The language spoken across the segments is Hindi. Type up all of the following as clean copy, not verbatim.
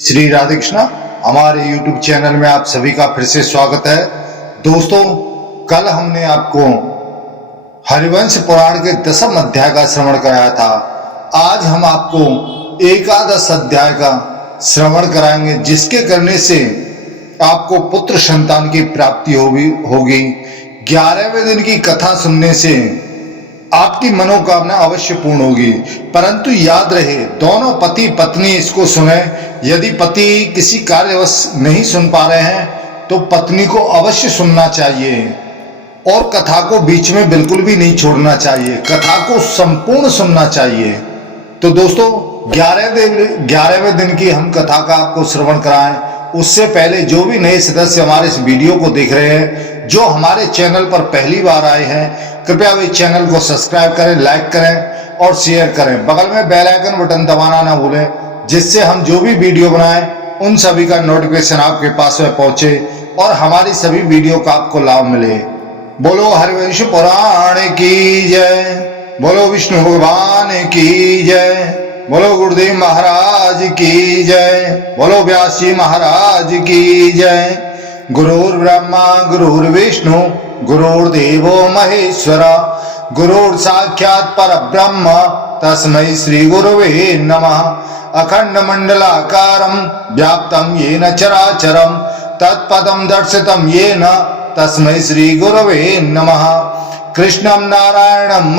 श्री राधे कृष्णा। हमारे YouTube चैनल में आप सभी का फिर से स्वागत है। दोस्तों, कल हमने आपको हरिवंश पुराण के 10वें अध्याय का श्रवण कराया था। आज हम आपको एकादश अध्याय का श्रवण कराएंगे, जिसके करने से आपको पुत्र संतान की प्राप्ति होगी। 11वें दिन की कथा सुनने से आपकी मनोकामना अवश्य पूर्ण होगी, परंतु याद रहे दोनों पति पत्नी इसको सुने। यदि पति किसी कार्यवश नहीं सुन पा रहे हैं तो पत्नी को अवश्य सुनना चाहिए और कथा को बीच में बिल्कुल भी नहीं छोड़ना चाहिए, कथा को संपूर्ण सुनना चाहिए। तो दोस्तों, 11वें दिन की हम कथा का आपको श्रवण कराएं। उससे पहले जो भी नए सदस्य हमारे इस वीडियो को देख रहे हैं, जो हमारे चैनल पर पहली बार आए हैं, कृपया वे चैनल को सब्सक्राइब करें, लाइक करें और शेयर करें। बगल में बेल आइकन बटन दबाना ना भूलें, जिससे हम जो भी वीडियो बनाएं उन सभी का नोटिफिकेशन आपके पास में पहुंचे और हमारी सभी वीडियो का आपको लाभ मिले। बोलो हरिवंश पुराण की जय, बोलो विष्णु भगवान की जय, बोलो गुरुदेव महाराज की जय, बोलो व्यास जी महाराज की जय। गुरुर्ब्रह्मा गुरुर्विष्णु गुरुर्देवो महेश्वरा, गुरुर् साक्षात् परब्रह्म तस्मै श्री गुरुवे नमः। अखंड मंडलाकारं व्याप्तं येन चराचरं तत्पदं दर्शितं येन तस्मै श्री गुरुवे नमः। कृष्णं नारायणं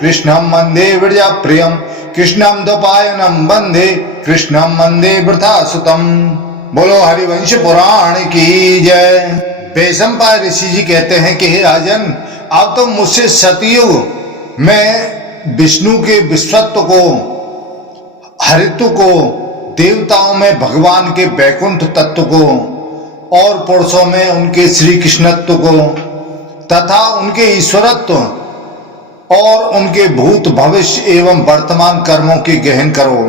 कृष्णं वन्दे विद्याप्रियं, कृष्णं द्वैपायनं वन्दे कृष्णं वन्दे वृथासुतं। बोलो हरिवंश पुराण की जय। वैशंपायन ऋषि जी कहते हैं कि हे राजन, आप तो मुझसे सतयुग में विष्णु के विश्वत्व को, हरित्व को, देवताओं में भगवान के वैकुंठ तत्व को और पुरुषों में उनके श्री कृष्णत्व को तथा उनके ईश्वरत्व और उनके भूत भविष्य एवं वर्तमान कर्मों की गहन करो।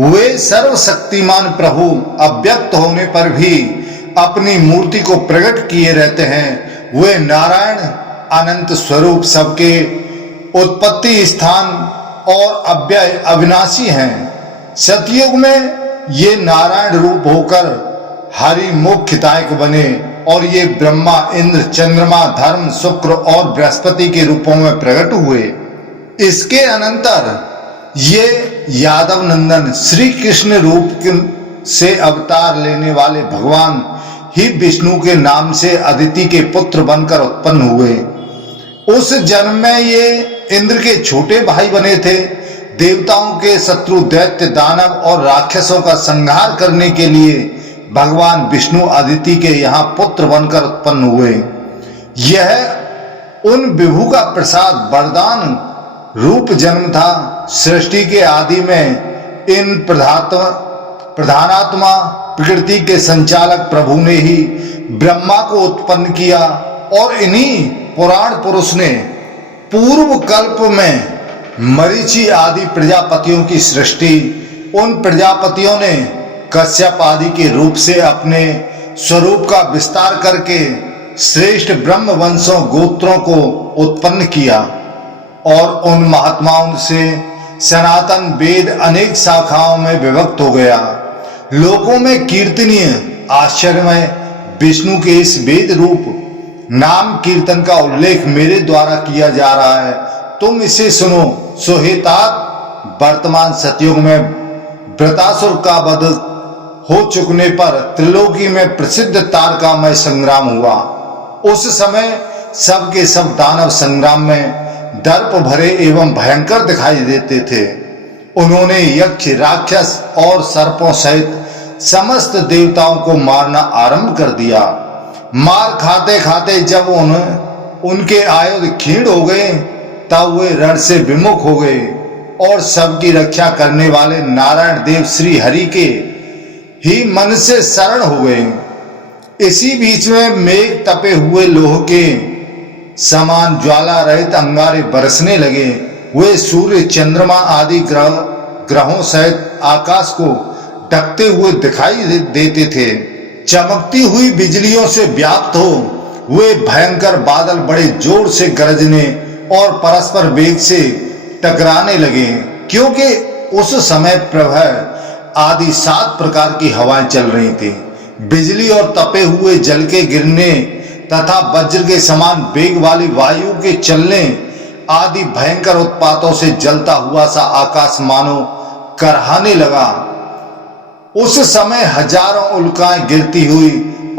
वे सर्वशक्तिमान प्रभु अव्यक्त होने पर भी अपनी मूर्ति को प्रकट किए रहते हैं। वे नारायण अनंत स्वरूप, सबके उत्पत्ति स्थान और अव्यय अविनाशी हैं। सतयुग में ये नारायण रूप होकर हरि मोक्षदायक बने और ये ब्रह्मा, इंद्र, चंद्रमा, धर्म, शुक्र और बृहस्पति के रूपों में प्रकट हुए। इसके अनंतर ये यादव नंदन श्री कृष्ण रूप से अवतार लेने वाले भगवान ही विष्णु के नाम से अदिति के पुत्र बनकर उत्पन्न हुए। उस जन्म में ये इंद्र के छोटे भाई बने थे। देवताओं के शत्रु दैत्य, दानव और राक्षसों का संहार करने के लिए भगवान विष्णु अदिति के यहाँ पुत्र बनकर उत्पन्न हुए। यह उन विभु का प्रसाद वरदान रूप जन्म था। सृष्टि के आदि में इन प्रधानात्मा प्रकृति के संचालक प्रभु ने ही ब्रह्मा को उत्पन्न किया और इन्हीं पुराण पुरुष ने पूर्व कल्प में मरीचि आदि प्रजापतियों की सृष्टि, उन प्रजापतियों ने कश्यप आदि के रूप से अपने स्वरूप का विस्तार करके श्रेष्ठ ब्रह्म वंशों गोत्रों को उत्पन्न किया और उन महात्माओं से सनातन वेद अनेक शाखाओं में विभक्त हो गया। लोकों में कीर्तनीय आश्चर्यमय विष्णु के इस वेद रूप नाम कीर्तन का उल्लेख मेरे द्वारा किया जा रहा है, तुम इसे सुनो। सोहेतात वर्तमान सतयुग में वृतासुर का वध हो चुकने पर त्रिलोकी में प्रसिद्ध तारकामय संग्राम हुआ। उस समय सब के सब दानव संग्राम में दर्प भरे एवं भयंकर दिखाई देते थे। उन्होंने यक्ष, राक्षस और सर्पों सहित समस्त देवताओं को मारना आरंभ कर दिया। मार खाते खाते जब उनके आयुध क्षीण हो गए, तब वे रण से विमुख हो गए और सबकी रक्षा करने वाले नारायण देव श्री हरि के ही मन से शरण हो गए। इसी बीच में मेघ तपे हुए लोह के समान ज्वाला रहित अंगारे बरसने लगे। वे सूर्य, चंद्रमा आदि ग्रहों सहित आकाश को ढकते हुए दिखाई देते थे। चमकती हुई बिजलियों से व्याप्त हो वे भयंकर बादल बड़े जोर से गरजने और परस्पर वेग से टकराने लगे, क्योंकि उस समय प्रभु आदि 7 प्रकार की हवाएं चल रही थी। बिजली और तपे हुए जल के गिरने तथा वज्र के समान वेग वाली वायु के चलने आदि भयंकर उत्पातों से जलता हुआ सा आकाश मानो करहाने लगा। उस समय हजारों उल्काएं गिरती हुई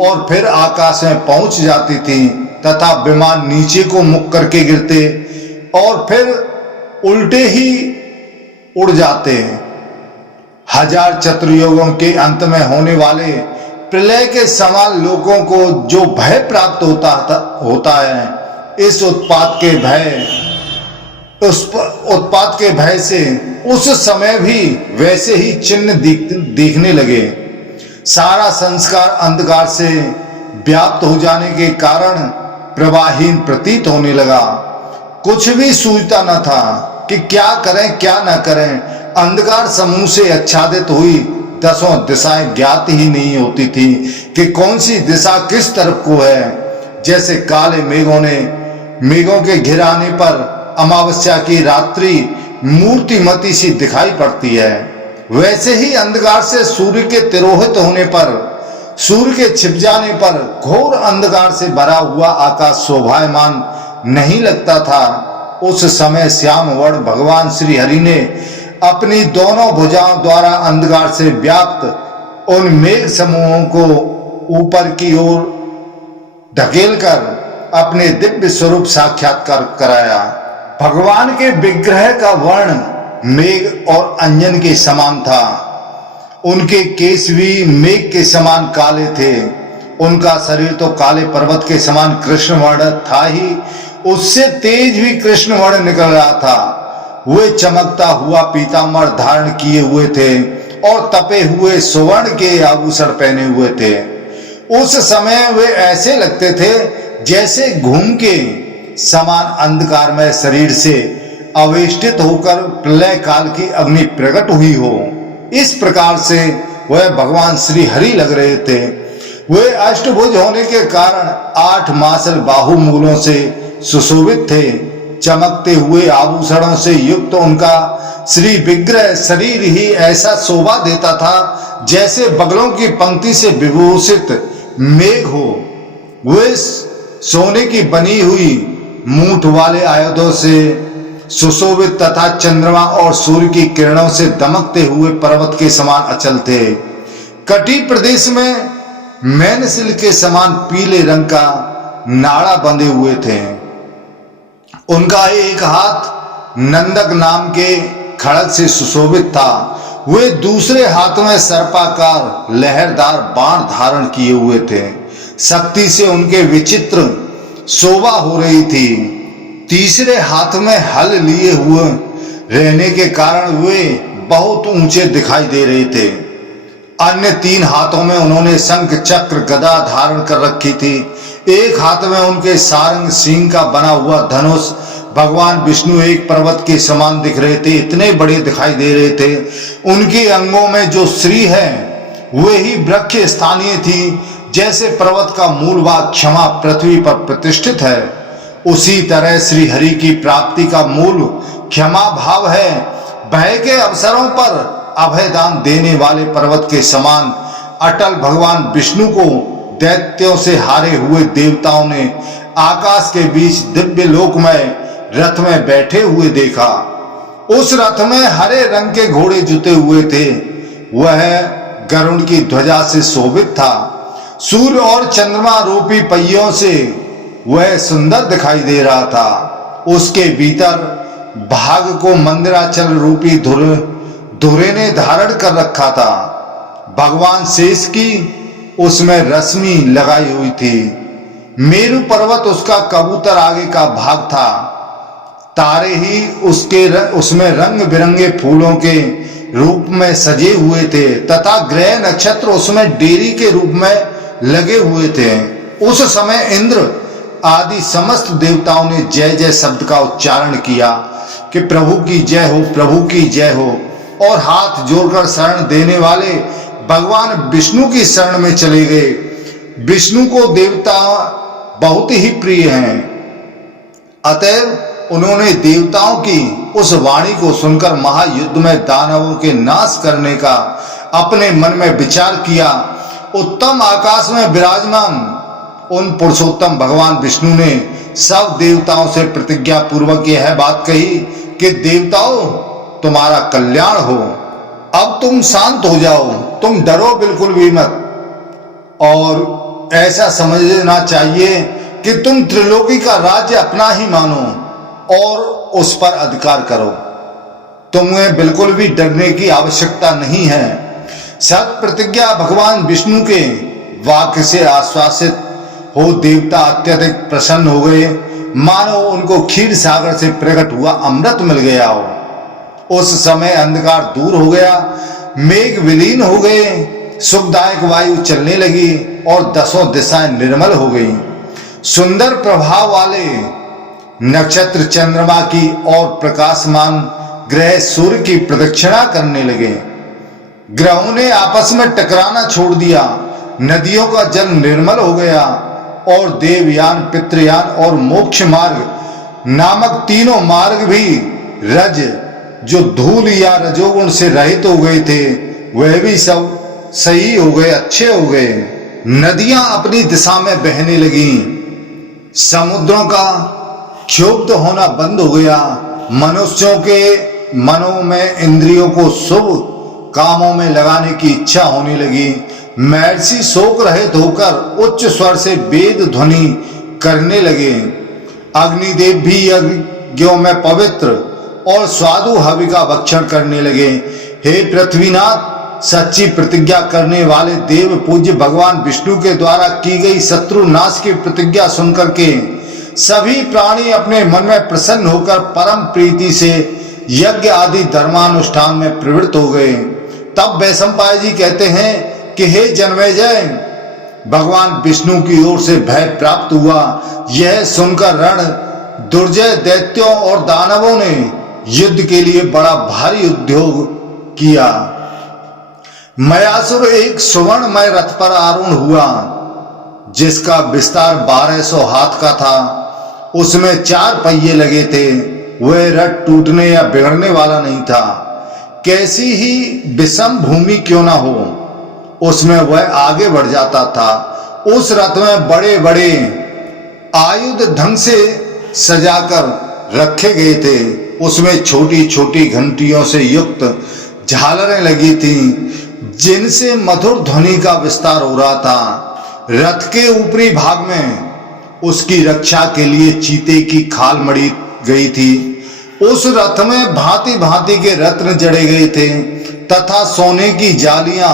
और फिर आकाश में पहुंच जाती थी तथा विमान नीचे को मुख करके गिरते और फिर उल्टे ही उड़ जाते। 1000 चतुर्युगों के अंत में होने वाले प्रलय के समान लोगों को जो भय प्राप्त होता है, इस उत्पात के भय से उस समय भी वैसे ही चिन्ह दिखने लगे। सारा संस्कार अंधकार से व्याप्त हो जाने के कारण प्रवाहहीन प्रतीत होने लगा। कुछ भी सूझता न था कि क्या करें क्या न करें। अंधकार समूह से आच्छादित हुई 10 दिशाएं ज्ञात ही नहीं होती थी कि कौन सी दिशा किस तरफ को है। जैसे काले मेघों के घिराने पर अमावस्या की रात्रि मूर्तिमती सी दिखाई पड़ती है, वैसे ही अंधकार से सूर्य के तिरोहित होने पर, सूर्य के छिप जाने पर घोर अंधकार से भरा हुआ आकाश शोभायमान नहीं लगता था। उस समय श्याम वर्ण भगवान श्री हरि ने अपनी दोनों भुजाओं द्वारा अंधकार से व्याप्त उन मेघ समूहों को ऊपर की ओर ढकेलकर अपने दिव्य स्वरूप साक्षात्कार कराया। भगवान के विग्रह का वर्ण मेघ और अंजन के समान था। उनके केश भी मेघ के समान काले थे। उनका शरीर तो काले पर्वत के समान कृष्ण वर्ण था ही, उससे तेज भी कृष्ण वर्ण निकल रहा था। वे चमकता हुआ पीतांबर धारण किए हुए थे और तपे हुए सुवर्ण के आभूषण पहने हुए थे। उस समय वे ऐसे लगते थे जैसे घूम के समान अंधकार में शरीर से अवेष्टित होकर प्रलय काल की अग्नि प्रकट हुई हो। इस प्रकार से वह भगवान श्री हरि लग रहे थे। वे अष्टभुज होने के कारण 8 मासल बाहुमूलों से सुशोभित थे। चमकते हुए आभूषणों से युक्त उनका श्री विग्रह शरीर ही ऐसा शोभा देता था जैसे बगलों की पंक्ति से विभूषित मेघ हो। वे सोने की बनी हुई मूठ वाले आयुधों से सुशोभित तथा चंद्रमा और सूर्य की किरणों से दमकते हुए पर्वत के समान अचल थे। कटी प्रदेश में मैनसिल के समान पीले रंग का नाड़ा बंधे हुए थे। उनका एक हाथ नंदक नाम के खड़ग से सुशोभित था। वे दूसरे हाथ में सर्पाकार लहरदार बाण धारण किए हुए थे। शक्ति से उनके विचित्र शोभा हो रही थी। तीसरे हाथ में हल लिए हुए रहने के कारण वे बहुत ऊंचे दिखाई दे रहे थे। अन्य 3 हाथों में उन्होंने शंख चक्र गदा धारण कर रखी थी। एक हाथ में उनके सारंग सिंह का बना हुआ धनुष। भगवान विष्णु एक पर्वत के समान दिख रहे थे, इतने बड़े दिखाई दे रहे थे। उनके अंगों में जो श्री है वे ही वृक्ष स्थानीय थी। जैसे पर्वत का मूल भाग क्षमा पृथ्वी पर प्रतिष्ठित है, उसी तरह श्री हरि की प्राप्ति का मूल क्षमा भाव है। भय के अवसरों पर अभयदान देने वाले पर्वत के समान अटल भगवान विष्णु को दैत्यों से हारे हुए देवताओं ने आकाश के बीच दिव्य लोक में रथ में बैठे हुए देखा। उस रथ में हरे रंग के घोड़े जुते हुए थे। वह गरुड़ की ध्वजा से शोभित था। सूर्य और चंद्रमा रूपी पहियों से वह सुंदर दिखाई दे रहा था। उसके भीतर भाग को मंदिराचल रूपी धुरे ने धारण कर रखा था। भगवान शेष की उसमें रश्मि लगाई हुई थी। मेरु पर्वत उसका कबूतर आगे का भाग था। तारे ही उसमें रंग बिरंगे फूलों के रूप में सजे हुए थे तथा ग्रह नक्षत्र उसमें डेरी के रूप में लगे हुए थे। उस समय इंद्र आदि समस्त देवताओं ने जय जय शब्द का उच्चारण किया कि प्रभु की जय हो, प्रभु की जय हो, और हाथ जोड़कर शरण देने वाले भगवान विष्णु की शरण में चले गए। विष्णु को देवता बहुत ही प्रिय हैं, अतएव उन्होंने देवताओं की उस वाणी को सुनकर महायुद्ध में दानवों के नाश करने का अपने मन में विचार किया। उत्तम आकाश में विराजमान उन पुरुषोत्तम भगवान विष्णु ने सब देवताओं से प्रतिज्ञा पूर्वक यह बात कही कि देवताओं, तुम्हारा कल्याण हो। अब तुम शांत हो जाओ, तुम डरो बिल्कुल भी मत, और ऐसा समझना चाहिए कि तुम त्रिलोकी का राज्य अपना ही मानो और उस पर अधिकार करो। तुम्हें बिल्कुल भी डरने की आवश्यकता नहीं है। सत प्रतिज्ञा भगवान विष्णु के वाक्य से आश्वासित हो देवता अत्यधिक प्रसन्न हो गए, मानो उनको क्षीर सागर से प्रकट हुआ अमृत मिल गया हो। उस समय अंधकार दूर हो गया, मेघ विलीन हो गए, सुखदायक वायु चलने लगी और दसों दिशाएं निर्मल हो गईं। सुंदर प्रभाव वाले नक्षत्र चंद्रमा की और प्रकाशमान ग्रह सूर्य की प्रदक्षिणा करने लगे। ग्रहों ने आपस में टकराना छोड़ दिया, नदियों का जल निर्मल हो गया और देवयान, पितृयान और मोक्ष मार्ग नामक तीनों मार्ग भी रज, जो धूल या रजोगुण से रहित हो गए थे, वह भी सब सही हो गए, अच्छे हो गए। नदियां अपनी दिशा में बहने लगी, समुद्रों का क्षुब्ध होना बंद हो गया, मनुष्यों के मनों में इंद्रियों को शुभ कामों में लगाने की इच्छा होने लगी। महर्षि शोक रहित होकर उच्च स्वर से वेद ध्वनि करने लगे। अग्निदेव भी यज्ञों में पवित्र और स्वादु हवि का भक्षण करने लगे। हे पृथ्वीनाथ, सच्ची प्रतिज्ञा करने वाले देव पूज्य भगवान विष्णु के द्वारा की गई शत्रु नाश की प्रतिज्ञा सुनकर के सभी प्राणी अपने मन में प्रसन्न होकर परम प्रीति से यज्ञ आदि धर्मानुष्ठान में प्रवृत्त हो गए। तब वैशंपायन जी कहते हैं कि हे जन्मेजय, भगवान विष्णु की ओर से भय प्राप्त हुआ। यह सुनकर रण दुर्जय दैत्यों और दानवों ने युद्ध के लिए बड़ा भारी उद्योग किया। मयासुर एक सुवर्णमय रथ पर आरूढ़ हुआ, जिसका विस्तार 1200 हाथ का था। उसमें 4 पहिए लगे थे। वह रथ टूटने या बिगड़ने वाला नहीं था। कैसी ही विषम भूमि क्यों ना हो, उसमें वह आगे बढ़ जाता था। उस रथ में बड़े बड़े आयुध ढंग से सजाकर रखे गए थे। उसमें छोटी छोटी घंटियों से युक्त झालरें लगी थीं, जिनसे मधुर ध्वनि का विस्तार हो रहा था। रथ के ऊपरी भाग में उसकी रक्षा के लिए चीते की खाल मढ़ी गई थी। उस रथ में भांति भांति के रत्न जड़े गए थे तथा सोने की जालियां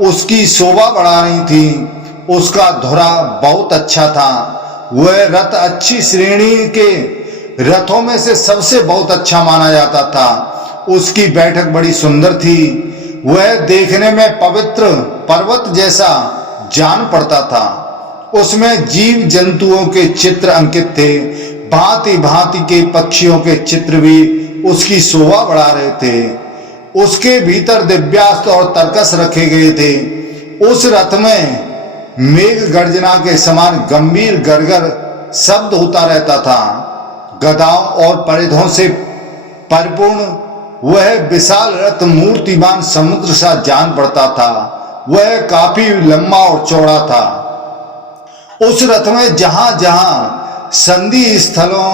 उसकी शोभा बढ़ा रही थी। उसका धुरा बहुत अच्छा था। वह रथ अच्छी श्रेणी के रथों में से सबसे बहुत अच्छा माना जाता था। उसकी बैठक बड़ी सुंदर थी। वह देखने में पवित्र पर्वत जैसा जान पड़ता था। उसमें जीव जंतुओं के चित्र अंकित थे। भांति भांति के पक्षियों के चित्र भी उसकी शोभा बढ़ा रहे थे। उसके भीतर दिव्यास्त्र और तरकस रखे गए थे। उस रथ में मेघ गर्जना के समान गंभीर गरगर शब्द होता रहता था। गदाओं और परिधों से परिपूर्ण वह विशाल रथ मूर्तिमान समुद्र सा जान पड़ता था। वह काफी लंबा और चौड़ा था। उस रथ में जहां जहां संधि स्थलों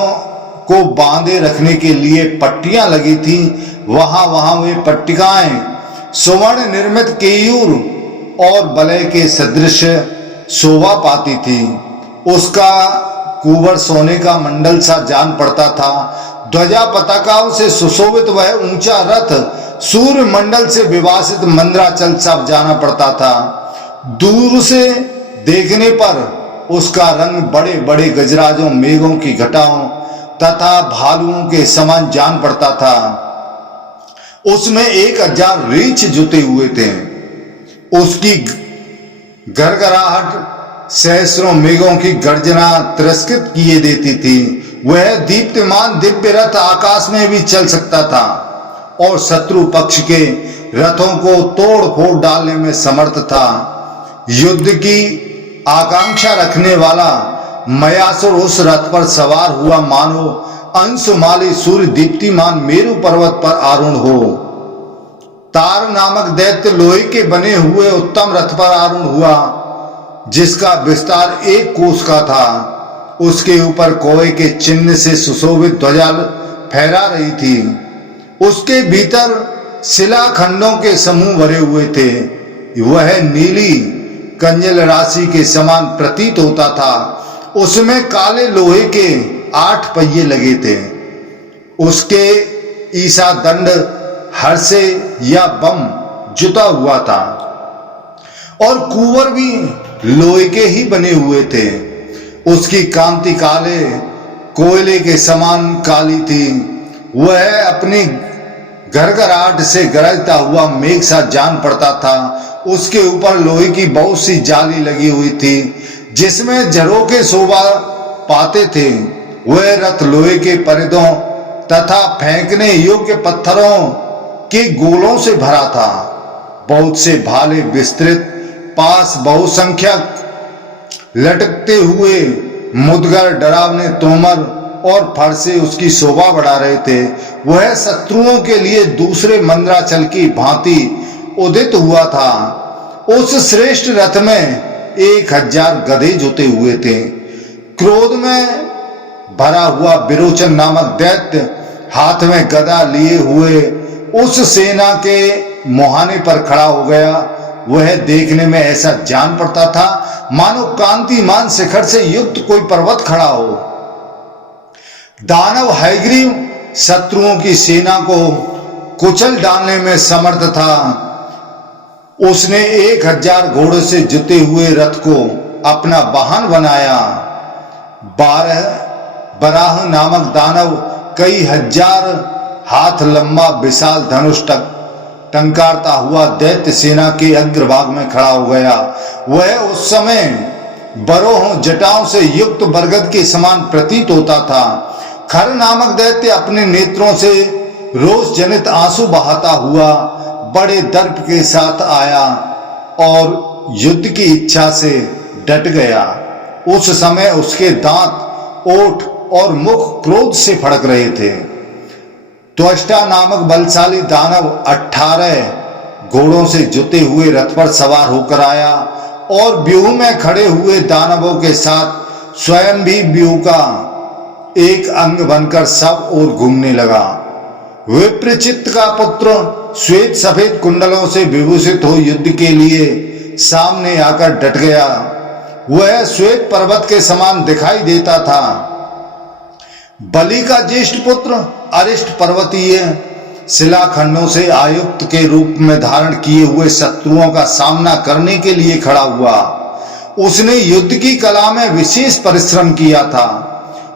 को बांधे रखने के लिए पट्टियां लगी थी, वहां वहां वे पट्टिकाएं सुवर्ण निर्मित केयूर और बलय के सदृश शोभा पाती थी। उसका कुंवर सोने का मंडल सा जान पड़ता था। ध्वजा पताकाओं से सुशोभित वह ऊंचा रथ सूर्य मंडल से विवासित मंद्राचल सा जाना पड़ता था। दूर से देखने पर उसका रंग बड़े बड़े गजराजों, मेघों की घटाओं तथा भालुओं के समान जान पड़ता था। उसमें 1000 रीछ जुटे हुए थे। उसकी गरगराहट सहस्रों मेघों की गर्जना तिरस्कृत किए देती थी। वह दीप्तिमान दिव्य रथ आकाश में भी चल सकता था और शत्रु पक्ष के रथों को तोड़ फोड़ डालने में समर्थ था। युद्ध की आकांक्षा रखने वाला मयासुर उस रथ पर सवार हुआ मानो अंशुमाली सूर्य दीप्तिमान मेरु पर्वत पर आरूढ़ हो। तार नामक दैत्य लोहे के बने हुए उत्तम रथ पर आरूढ़ हुआ, जिसका विस्तार 1 कोस का था। उसके ऊपर कोए के चिन्ह से सुशोभित ध्वजा फहरा रही थी। उसके भीतर शिलाखंडों के समूह भरे हुए थे। वह नीली कंजल राशि के समान प्रतीत होता था। उसमें काले लोहे के 8 पहिए लगे थे। उसके ईसा दंड हर्षे या बम जुटा हुआ था और कुंवर भी लोहे के ही बने हुए थे। उसकी कांति काले कोयले के समान काली थी। वह अपनी घरघराहट से गरजता हुआ मेघ सा जान पड़ता था। उसके ऊपर लोहे की बहुत सी जाली लगी हुई थी, जिसमें झरोखे शोभा पाते थे। वह रथ लोहे के परिधों तथा फेंकने योग्य पत्थरों के गोलों से भरा था। बहुत से भाले विस्तृत, पास बहुसंख्यक लटकते हुए मुदगर, डरावने तोमर और फरसे उसकी शोभा बढ़ा रहे थे। वह शत्रुओं के लिए दूसरे मंद्राचल की भांति उदित हुआ था। उस श्रेष्ठ रथ में 1000 गधे जुते हुए थे। क्रोध में भरा हुआ विरोचन नामक दैत्य हाथ में गदा लिए हुए उस सेना के मुहाने पर खड़ा हो गया। वह देखने में ऐसा जान पड़ता था मानो कांतिमान शिखर से युक्त कोई पर्वत खड़ा हो। दानव हयग्रीव शत्रुओं की सेना को कुचल डालने में समर्थ था। उसने 1000 घोड़ों से जुते हुए रथ को अपना वाहन बनाया। 12 बराह नामक दानव कई हजार हाथ लंबा विशाल धनुष टंकारता हुआ दैत्य सेना के अग्रभाग में खड़ा हो गया। वह उस समय बरोह जटाओं से युक्त बरगद के समान प्रतीत होता था। खर नामक दैत्य अपने नेत्रों से रोष जनित आंसू बहाता हुआ बड़े दर्प के साथ आया और युद्ध की इच्छा से डट गया। उस समय उसके दांत, ओठ और मुख क्रोध से फड़क रहे थे। त्वष्टा नामक बलशाली दानव 18 घोड़ों से जुते हुए रथ पर सवार होकर आया और व्यूह में खड़े हुए दानवों के साथ स्वयं भी व्यूह का एक अंग बनकर सब ओर घूमने लगा। विप्रचित्त का पुत्र श्वेत सफेद कुंडलों से विभूषित हो युद्ध के लिए सामने आकर डट गया। वह श्वेत पर्वत के समान दिखाई देता था। बलि का ज्येष्ठ पुत्र अरिष्ट पर्वतीय शिलाखंडों से आयुक्त के रूप में धारण किए हुए शत्रुओं का सामना करने के लिए खड़ा हुआ। उसने युद्ध की कला में विशेष परिश्रम किया था।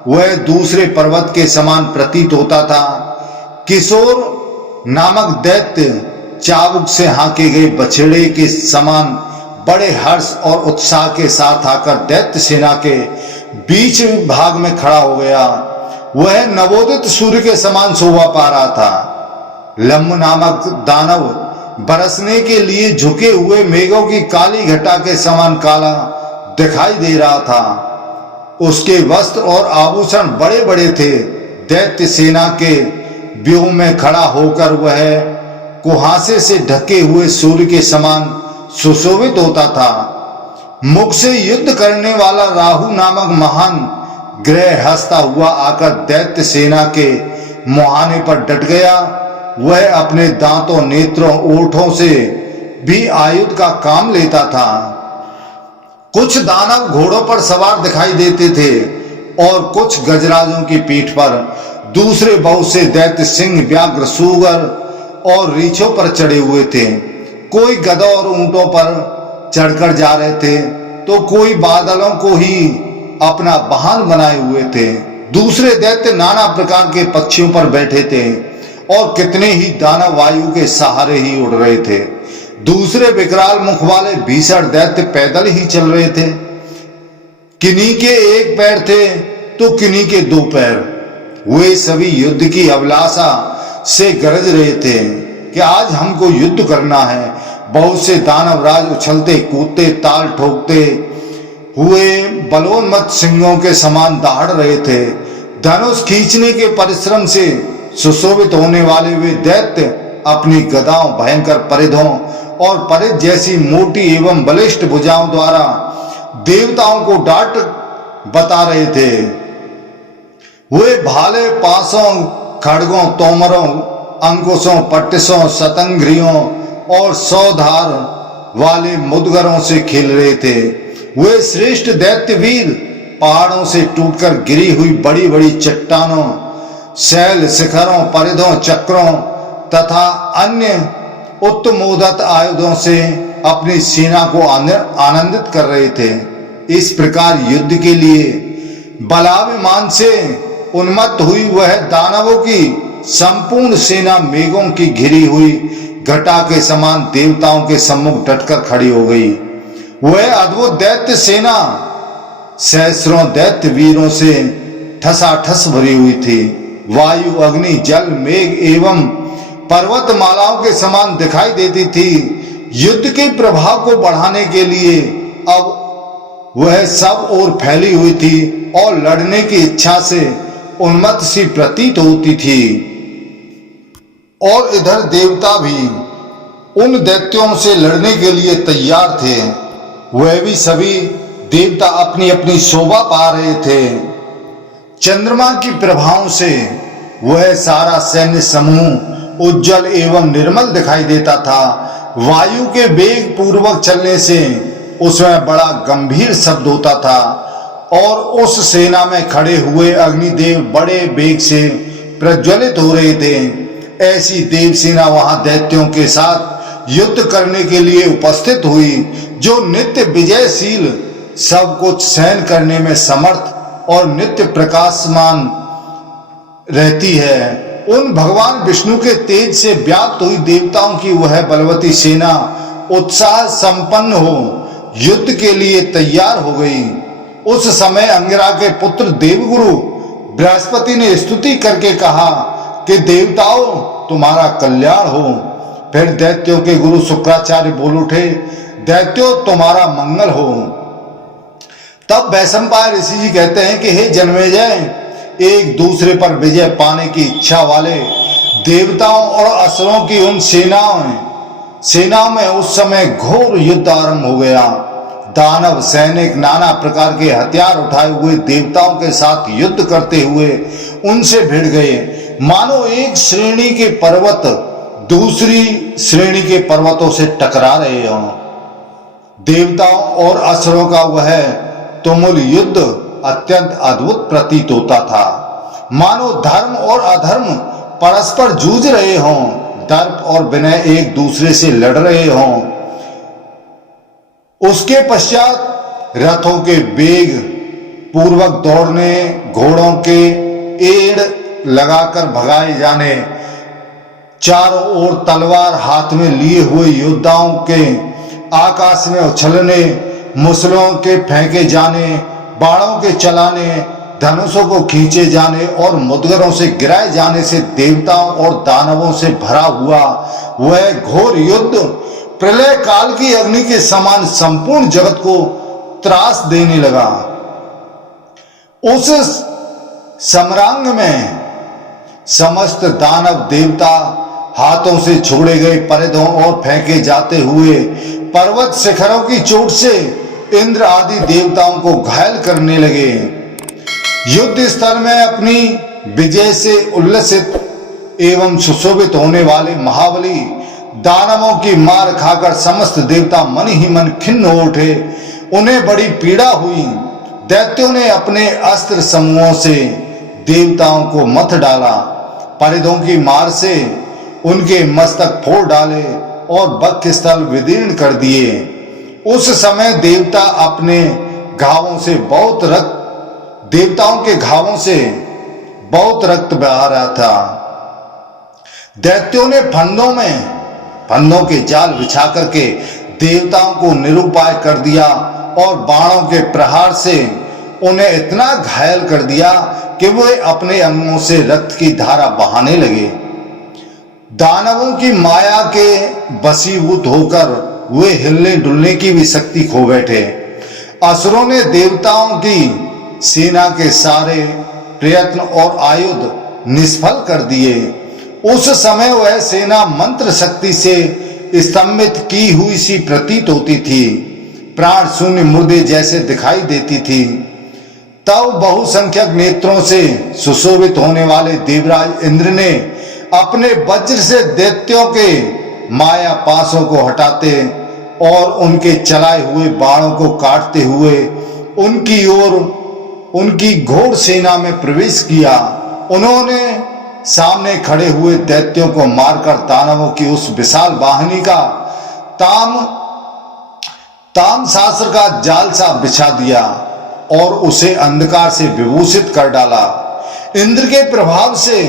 वह दूसरे पर्वत के समान प्रतीत होता था। किशोर नामक दैत्य चाबुक से हाके गए बछड़े के समान बड़े हर्ष और उत्साह के साथ आकर दैत्य सेना के बीच भाग में खड़ा हो गया। वह नवोदित सूर्य के समान शोभा पा रहा था। लम्ब नामक दानव बरसने के लिए झुके हुए मेघों की काली घटा के समान काला दिखाई दे रहा था। उसके वस्त्र और आभूषण बड़े बड़े थे। दैत्य सेना के व्यूह में खड़ा होकर वह कुहासे से ढके हुए सूर्य के समान सुशोभित होता था। मुख से युद्ध करने वाला राहु नामक महान ग्रह हंसता हुआ आकर दैत्य सेना के मुहाने पर डट गया। वह अपने दांतों, नेत्रों, ओठों से भी आयुध का काम लेता था। कुछ दानव घोड़ों पर सवार दिखाई देते थे और कुछ गजराजों की पीठ पर। दूसरे बहुत से दैत्य सिंह, व्याघ्र, सूगर और रीछों पर चढ़े हुए थे। कोई गधों और ऊंटों पर चढ़कर जा रहे थे तो कोई बादलों को ही अपना वाहन बनाए हुए थे। दूसरे दैत्य नाना प्रकार के पक्षियों पर बैठे थे और कितने ही दानव वायु के सहारे ही उड़ रहे थे। दूसरे विकराल मुख वाले भीषण दैत्य पैदल ही चल रहे थे। किन्हीं के 1 पैर थे तो किन्हीं के 2 पैर। वे सभी युद्ध की अभिलाषा से गरज रहे थे कि आज हमको युद्ध करना है। बहुत से दानव राज उछलते कूदते, ताल ठोकते हुए बलोन्मत्त सिंहों के समान दहाड़ रहे थे। धनुष खींचने के परिश्रम से सुशोभित होने वाले वे दैत्य अपनी गदाओं, भयंकर परिधों और परिध जैसी मोटी एवं बलिष्ठ भुजाओं द्वारा देवताओं को डांट बता रहे थे। वे भाले, पासों, खड़गों, तोमरों, अंकुशों, पट्टिसों, शतंग्रियों और 100 धार वाले मुदगरों से खेल रहे थे। वे श्रेष्ठ दैत्यवीर पहाड़ों से टूटकर गिरी हुई बड़ी बड़ी चट्टानों, शैल शिखरों, परिधों, चक्रों तथा अन्य उत्तमोदत आयुधों से अपनी सेना को आनंदित कर रहे थे। इस प्रकार युद्ध के लिए बलाभिमान से उन्मत्त हुई वह दानवों की संपूर्ण सेना मेघों की घिरी हुई घटा के समान देवताओं के सम्मुख डटकर खड़ी हो गई। वह अद्भुत दैत्य सेना सहस्रों दैत्य वीरों से ठसाठस भरी हुई थी। वायु, अग्नि, जल, मेघ एवं पर्वतमालाओं के समान दिखाई देती थी। युद्ध के प्रभाव को बढ़ाने के लिए अब वह सब ओर फैली हुई थी और लड़ने की इच्छा से उन्मत्त सी प्रतीत होती थी। और इधर देवता भी उन दैत्यों से लड़ने के लिए तैयार थे। वह भी सभी देवता अपनी अपनी शोभा पा रहे थे। चंद्रमा की प्रभाओं से वह सारा सैन्य समूह उज्जवल एवं निर्मल दिखाई देता था। वायु के वेग पूर्वक चलने से उसमें बड़ा गंभीर शब्द होता था और उस सेना में खड़े हुए अग्निदेव बड़े वेग से प्रज्वलित हो रहे थे। ऐसी देव सेना वहां दैत्यों के साथ युद्ध करने के लिए उपस्थित हुई, जो नित्य विजयशील, सब कुछ सहन करने में समर्थ और नित्य प्रकाशमान रहती है। उन भगवान विष्णु के तेज से व्याप्त हुई देवताओं की वह बलवती सेना उत्साह संपन्न हो युद्ध के लिए तैयार हो गई। उस समय अंगिरा के पुत्र देवगुरु बृहस्पति ने स्तुति करके कहा कि देवताओं, तुम्हारा कल्याण हो। फिर दैत्यों के गुरु शुक्राचार्य बोल उठे, दैत्यों, तुम्हारा मंगल हो। तब वैशंपायन ऋषि जी कहते हैं कि हे जन्मेजय, एक दूसरे पर विजय पाने की इच्छा वाले देवताओं और असुरों की उन सेनाओं में उस समय घोर युद्ध आरंभ हो गया। दानव सैनिक नाना प्रकार के हथियार उठाए हुए देवताओं के साथ युद्ध करते हुए उनसे भिड़ गए, मानो एक श्रेणी के पर्वत दूसरी श्रेणी के पर्वतों से टकरा रहे हों। देवताओं और असुरों का वह तुमुल युद्ध अत्यंत अद्भुत प्रतीत होता था, मानो धर्म और अधर्म परस्पर जूझ रहे हों, दर्प और विनय एक दूसरे से लड़ रहे हों। उसके पश्चात रथों के वेग पूर्वक दौड़ने, घोड़ों के एड़ लगाकर भगाए जाने, चारों ओर तलवार हाथ में लिए हुए योद्धाओं के आकाश में उछलने, मुसलों के फेंके जाने, बाणों के चलाने, धनुषों को खींचे जाने और मुदगरों से गिराए जाने से देवताओं और दानवों से भरा हुआ वह घोर युद्ध प्रलय काल की अग्नि के समान संपूर्ण जगत को त्रास देने लगा। उस सम्रांग में समस्त दानव देवता हाथों से छोड़े गए परिधों और फेंके जाते हुए पर्वत शिखरों की चोट से इंद्र आदि देवताओं को घायल करने लगे। युद्ध स्थल में अपनी विजय से उल्लसित एवं सुशोभित होने वाले महाबली दानवों की मार खाकर समस्त देवता मन ही मन खिन्न हो उठे। उन्हें बड़ी पीड़ा हुई। दैत्यों ने अपने अस्त्र समूहों से देवताओं को मथ डाला, परिधों की मार से उनके मस्तक फोड़ डाले और वक्ष स्थल विदीर्ण कर दिए। उस समय देवताओं के घावों से बहुत रक्त बहा रहा था। दैत्यों ने फंदों के जाल बिछा करके देवताओं को निरुपाय कर दिया और बाणों के प्रहार से उन्हें इतना घायल कर दिया कि वे अपने अंगों से रक्त की धारा बहाने लगे। दानवों की माया के वशीभूत होकर वे हिलने डुलने की भी शक्ति खो बैठे। असुरों ने देवताओं की सेना के सारे प्रयत्न और आयुध निष्फल कर दिए। उस समय वह सेना मंत्र शक्ति से स्तंभित की हुई सी प्रतीत होती थी, प्राण शून्य मुर्दे जैसे दिखाई देती थी। तब बहुसंख्यक नेत्रों से सुशोभित होने वाले देवराज इंद्र ने अपने वज्र से दैत्यों के माया पाशों को हटाते और उनके चलाए हुए बाणों को काटते हुए उनकी ओर उनकी घोर सेना में प्रवेश किया। उन्होंने सामने खड़े हुए दैत्यों को मारकर दानवों की उस विशाल वाहिनी का ताम शास्त्र का जाल सा बिछा दिया और उसे अंधकार से विभूषित कर डाला। इंद्र के प्रभाव से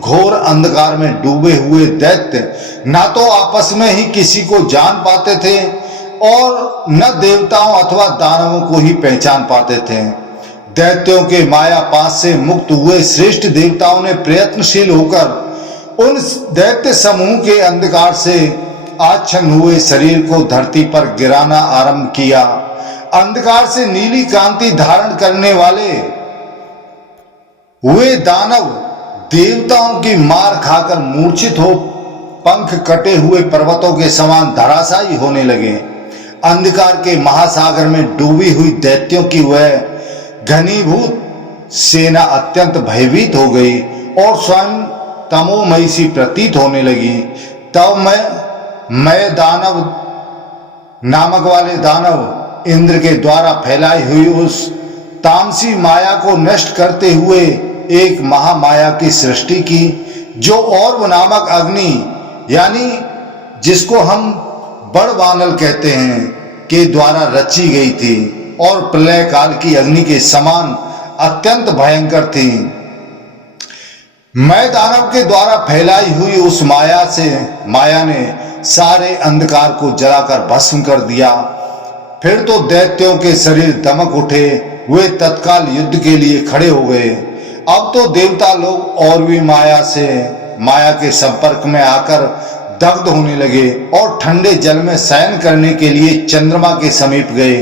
घोर अंधकार में डूबे हुए दैत्य न तो आपस में ही किसी को जान पाते थे और न देवताओं अथवा दानवों को ही पहचान पाते थे। दैत्यों के माया पास से मुक्त हुए श्रेष्ठ देवताओं ने प्रयत्नशील होकर उन दैत्य समूह के अंधकार से आच्छन्न हुए शरीर को धरती पर गिराना आरंभ किया। अंधकार से नीली कांति धारण करने वाले वे दानव देवताओं की मार खाकर मूर्छित हो पंख कटे हुए पर्वतों के समान धराशायी होने लगे। अंधकार के महासागर में डूबी हुई दैत्यों की वह घनीभूत सेना अत्यंत भयभीत हो गई और स्वयं तमोमयी सी प्रतीत होने लगी। तब मैं दानव नामक वाले दानव इंद्र के द्वारा फैलाई हुई उस तामसी माया को नष्ट करते हुए एक महामाया की सृष्टि की, जो और नामक अग्नि यानी जिसको हम बड़वानल कहते हैं के द्वारा रची गई थी और प्रलय काल की अग्नि के समान अत्यंत भयंकर थी। मैं दानव के द्वारा फैलाई हुई उस माया ने सारे अंधकार को जलाकर भस्म कर दिया। फिर तो दैत्यों के शरीर दमक उठे, वे तत्काल युद्ध के लिए खड़े हो गए। अब तो देवता लोग और भी माया के संपर्क में आकर दग्ध होने लगे और ठंडे जल में शयन करने के लिए चंद्रमा के समीप गए।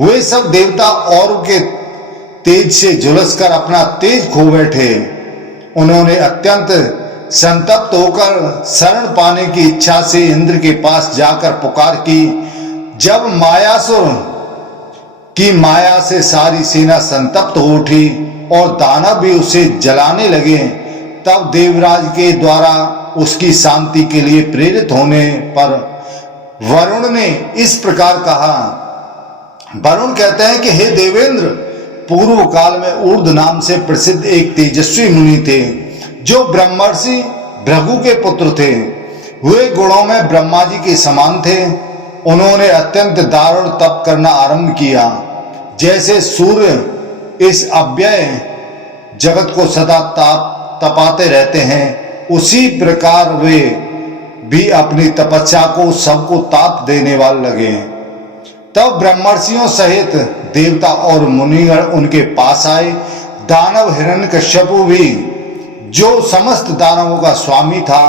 वे सब देवता और के तेज से झुलसकर अपना तेज खो बैठे। उन्होंने अत्यंत संतप्त होकर शरण पाने की इच्छा से इंद्र के पास जाकर पुकार की। जब मायासुर की माया से सारी सेना संतप्त हो उठी और दानव भी उसे जलाने लगे, तब देवराज के द्वारा उसकी शांति के लिए प्रेरित होने पर वरुण ने इस प्रकार कहा। वरुण कहते हैं कि हे देवेंद्र, पूर्व काल में ऊर्ध नाम से प्रसिद्ध एक तेजस्वी मुनि थे जो ब्रह्मर्षि भृगु के पुत्र थे। वे गुणों में ब्रह्मा जी के समान थे। उन्होंने अत्यंत दारुण तप करना आरंभ किया। जैसे सूर्य इस अव्यय जगत को सदा तपाते रहते हैं, उसी प्रकार वे भी अपनी तपस्या को सबको ताप देने वाले लगे। तब ब्रह्मर्षियों सहित देवता और मुनिगण उनके पास आए। दानव हिरण्यकश्यपु भी, जो समस्त दानवों का स्वामी था,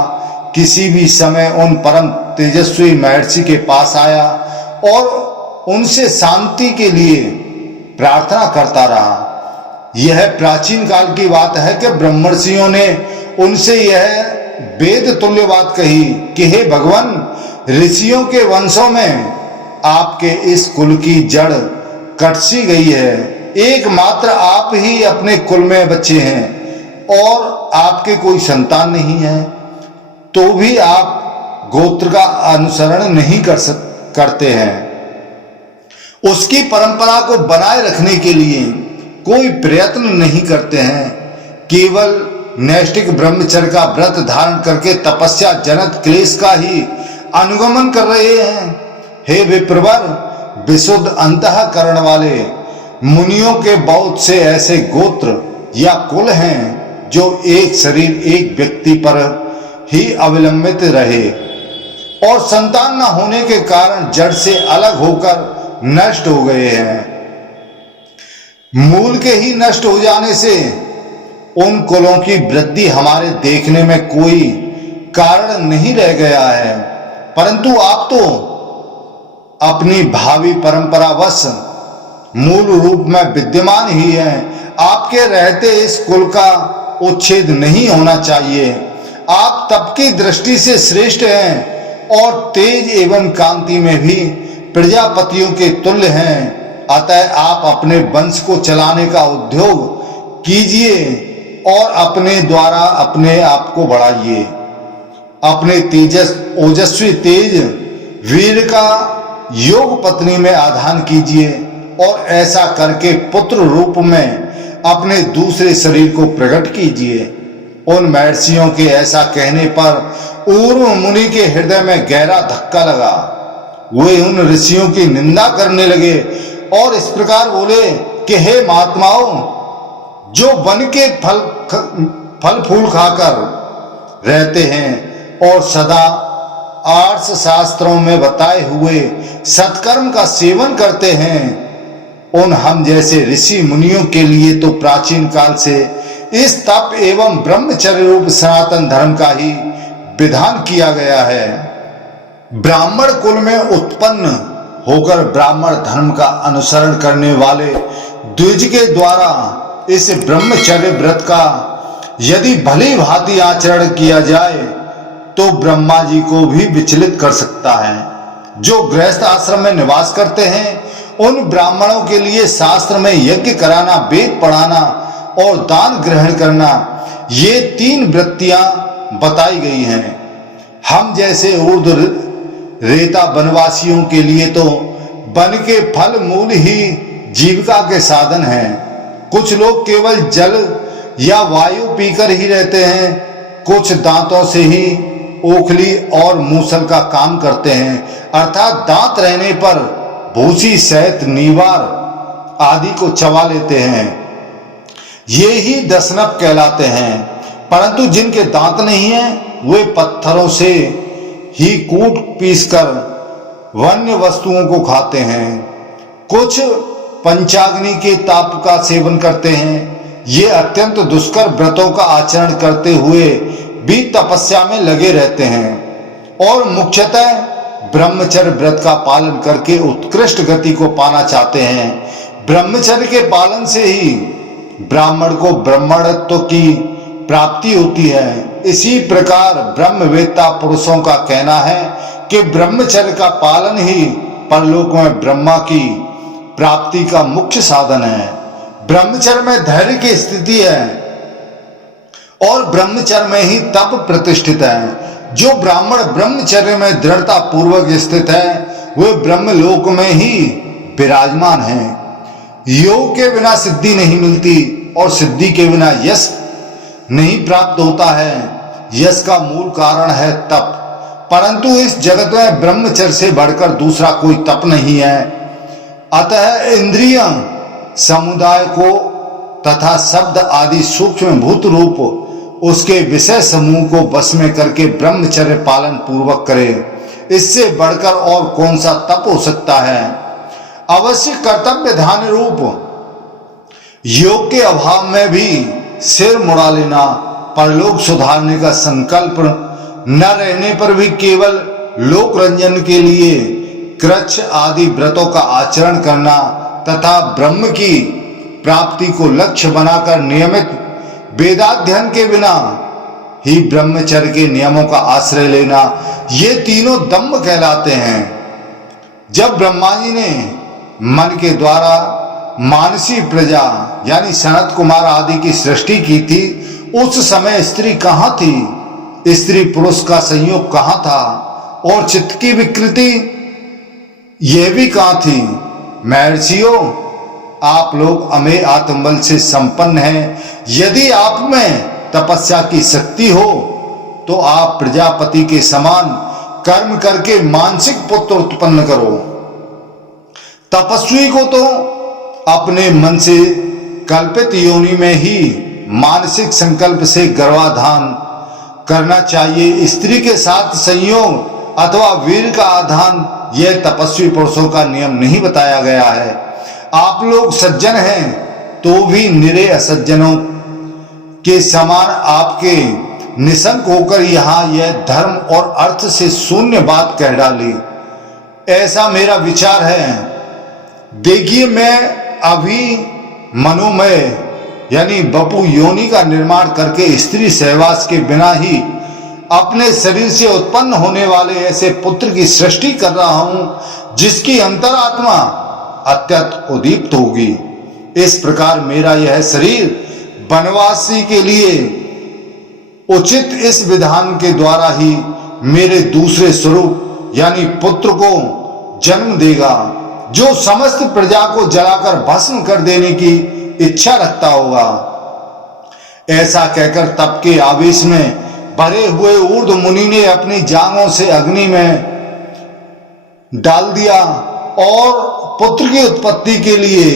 किसी भी समय उन परम तेजस्वी महर्षि के पास आया और उनसे शांति के लिए प्रार्थना करता रहा। यह प्राचीन काल की बात है कि ब्रह्मर्षियों ने उनसे यह वेद तुल्य बात कही कि हे भगवान, ऋषियों के वंशों में आपके इस कुल की जड़ कट सी गई है। एकमात्र आप ही अपने कुल में बच्चे हैं और आपके कोई संतान नहीं है, तो भी आप गोत्र का अनुसरण नहीं करते हैं। उसकी परंपरा को बनाए रखने के लिए कोई प्रयत्न नहीं करते हैं। केवल नैष्ठिक ब्रह्मचर्य का व्रत धारण करके तपस्या जनक क्लेश का ही अनुगमन कर रहे हैं। हे विप्रवर, विशुद्ध अंतःकरण वाले मुनियों के बहुत से ऐसे गोत्र या कुल हैं जो एक शरीर एक व्यक्ति पर ही अवलंबित रहे और संतान न होने के कारण जड़ से अलग होकर नष्ट हो गए हैं। मूल के ही नष्ट हो जाने से उन कुलों की वृद्धि हमारे देखने में कोई कारण नहीं रह गया है, परंतु आप तो अपनी भावी परंपरावश मूल रूप में विद्यमान ही हैं। आपके रहते इस कुल का उच्छेद नहीं होना चाहिए। आप तप की दृष्टि से श्रेष्ठ हैं और तेज एवं कांति में भी प्रजापतियों के तुल्य हैं। अतः आप अपने वंश को चलाने का उद्योग कीजिए और अपने द्वारा अपने आप को बढ़ाइए। अपने ओजस्वी तेज वीर का योग पत्नी में आधान कीजिए और ऐसा करके पुत्र रूप में अपने दूसरे शरीर को प्रकट कीजिए। उन महर्षियों के ऐसा कहने पर ऊर्व मुनि के हृदय में गहरा धक्का लगा। वे उन ऋषियों की निंदा करने लगे और इस प्रकार बोले कि हे महात्माओं, जो वन के फल फूल खाकर रहते हैं और सदा आर्ष शास्त्रों में बताए हुए सत्कर्म का सेवन करते हैं, उन हम जैसे ऋषि मुनियों के लिए तो प्राचीन काल से इस तप एवं ब्रह्मचर्य रूप सनातन धर्म का ही विधान किया गया है। ब्राह्मण कुल में उत्पन्न होकर ब्राह्मण धर्म का अनुसरण करने वाले द्विज के द्वारा इस ब्रह्मचर्य व्रत का यदि भली भांति आचरण किया जाए तो ब्रह्मा जी को भी विचलित कर सकता है। जो गृहस्थ आश्रम में निवास करते हैं उन ब्राह्मणों के लिए शास्त्र में यज्ञ कराना, वेद पढ़ाना और दान ग्रहण करना, ये 3 वृत्तियां बताई गई हैं। हम जैसे ऊर्ध्व रेता वनवासियों के लिए तो वन के फल मूल ही जीविका के साधन हैं। कुछ लोग केवल जल या वायु पीकर ही रहते हैं, कुछ दांतों से ही ओखली और मूसल का काम करते हैं, अर्थात दांत रहने पर भूसी, शहद, नीवार आदि को चबा लेते हैं। ये ही दशनप कहलाते हैं। परंतु जिनके दांत नहीं हैं वे पत्थरों से ही कूट पीसकर वन्य वस्तुओं को खाते हैं। कुछ पंचाग्नि के ताप का सेवन करते हैं। ये अत्यंत दुष्कर व्रतों का आचरण करते हुए भी तपस्या में लगे रहते हैं और मुख्यतः ब्रह्मचर्य व्रत का पालन करके उत्कृष्ट गति को पाना चाहते हैं। ब्रह्मचर्य के पालन से ही ब्राह्मण को ब्रह्मणत्व की प्राप्ति होती है। इसी प्रकार ब्रह्मवेत्ता पुरुषों का कहना है कि ब्रह्मचर्य का पालन ही परलोक में ब्रह्मा की प्राप्ति का मुख्य साधन है। ब्रह्मचर्य में धैर्य की स्थिति है और ब्रह्मचर्य में ही तप प्रतिष्ठित है। जो ब्राह्मण ब्रह्मचर्य में दृढ़ता पूर्वक स्थित है वे ब्रह्मलोक में ही विराजमान हैं। योग के बिना सिद्धि नहीं मिलती और सिद्धि के बिना यश नहीं प्राप्त होता है। यश का मूल कारण है तप, परंतु इस जगत में ब्रह्मचर्य से बढ़कर दूसरा कोई तप नहीं है। अतः इंद्रिय समुदाय को तथा शब्द आदि सूक्ष्म भूत रूप उसके विषय समूह को बस में करके ब्रह्मचर्य पालन पूर्वक करे। इससे बढ़कर और कौन सा तप हो सकता है। अवश्य कर्तव्य ध्यान रूप योग के अभाव में भी सिर मुड़ा लेना, परलोक सुधारने का संकल्प न रहने पर भी केवल लोक रंजन के लिए कृच्छ आदि व्रतों का आचरण करना तथा ब्रह्म की प्राप्ति को लक्ष्य बनाकर नियमित वेदाध्ययन के बिना ही ब्रह्मचर्य के नियमों का आश्रय लेना, ये तीनों दम्भ कहलाते हैं। जब ब्रह्मा जी ने मन के द्वारा मानसी प्रजा यानी सनत कुमार आदि की सृष्टि की थी, उस समय स्त्री कहाँ थी, स्त्री पुरुष का संयोग कहाँ था और चित्त की विकृति यह भी कहाँ थी। महर्षियों, आप लोग अमेय आत्मबल से संपन्न हैं। यदि आप में तपस्या की शक्ति हो तो आप प्रजापति के समान कर्म करके मानसिक पुत्र उत्पन्न करो। तपस्वी को तो अपने मन से कल्पित योनि में ही मानसिक संकल्प से गर्भाधान करना चाहिए। स्त्री के साथ संयोग अथवा वीर का आधान यह तपस्वी पुरुषों का नियम नहीं बताया गया है। आप लोग सज्जन हैं तो भी निरे असज्जनों के समान आपके निशंक होकर यहाँ यह धर्म और अर्थ से शून्य बात कह डाली, ऐसा मेरा विचार है। देखिए, मैं अभी मनोमय यानी बपू योनि का निर्माण करके स्त्री सहवास के बिना ही अपने शरीर से उत्पन्न होने वाले ऐसे पुत्र की सृष्टि कर रहा हूं जिसकी अंतरात्मा अत्यंत उद्दीप्त होगी। इस प्रकार मेरा यह शरीर वनवासी के लिए उचित इस विधान के द्वारा ही मेरे दूसरे स्वरूप यानी पुत्र को जन्म देगा, जो समस्त प्रजा को जलाकर भस्म कर देने की इच्छा रखता होगा। ऐसा कहकर तप के आवेश में भरे हुए ऊर्ध्व मुनि ने अपनी जांघों से अग्नि में डाल दिया और पुत्र की उत्पत्ति के लिए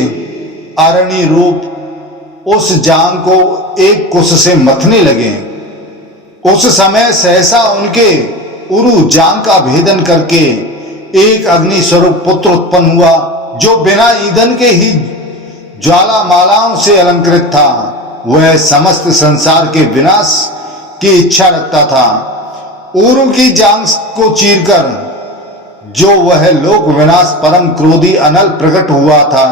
अरणि रूप उस जांग को एक कुश से मथने लगे। उस समय सहसा उनके उरु जांग का भेदन करके एक अग्नि स्वरूप पुत्र उत्पन्न हुआ, जो बिना ईंधन के ही ज्वालामालाओं से अलंकृत था। वह समस्त संसार के विनाश की इच्छा रखता था। उरु की जांग को चीरकर जो वह लोक विनाश परम क्रोधी अनल प्रकट हुआ था,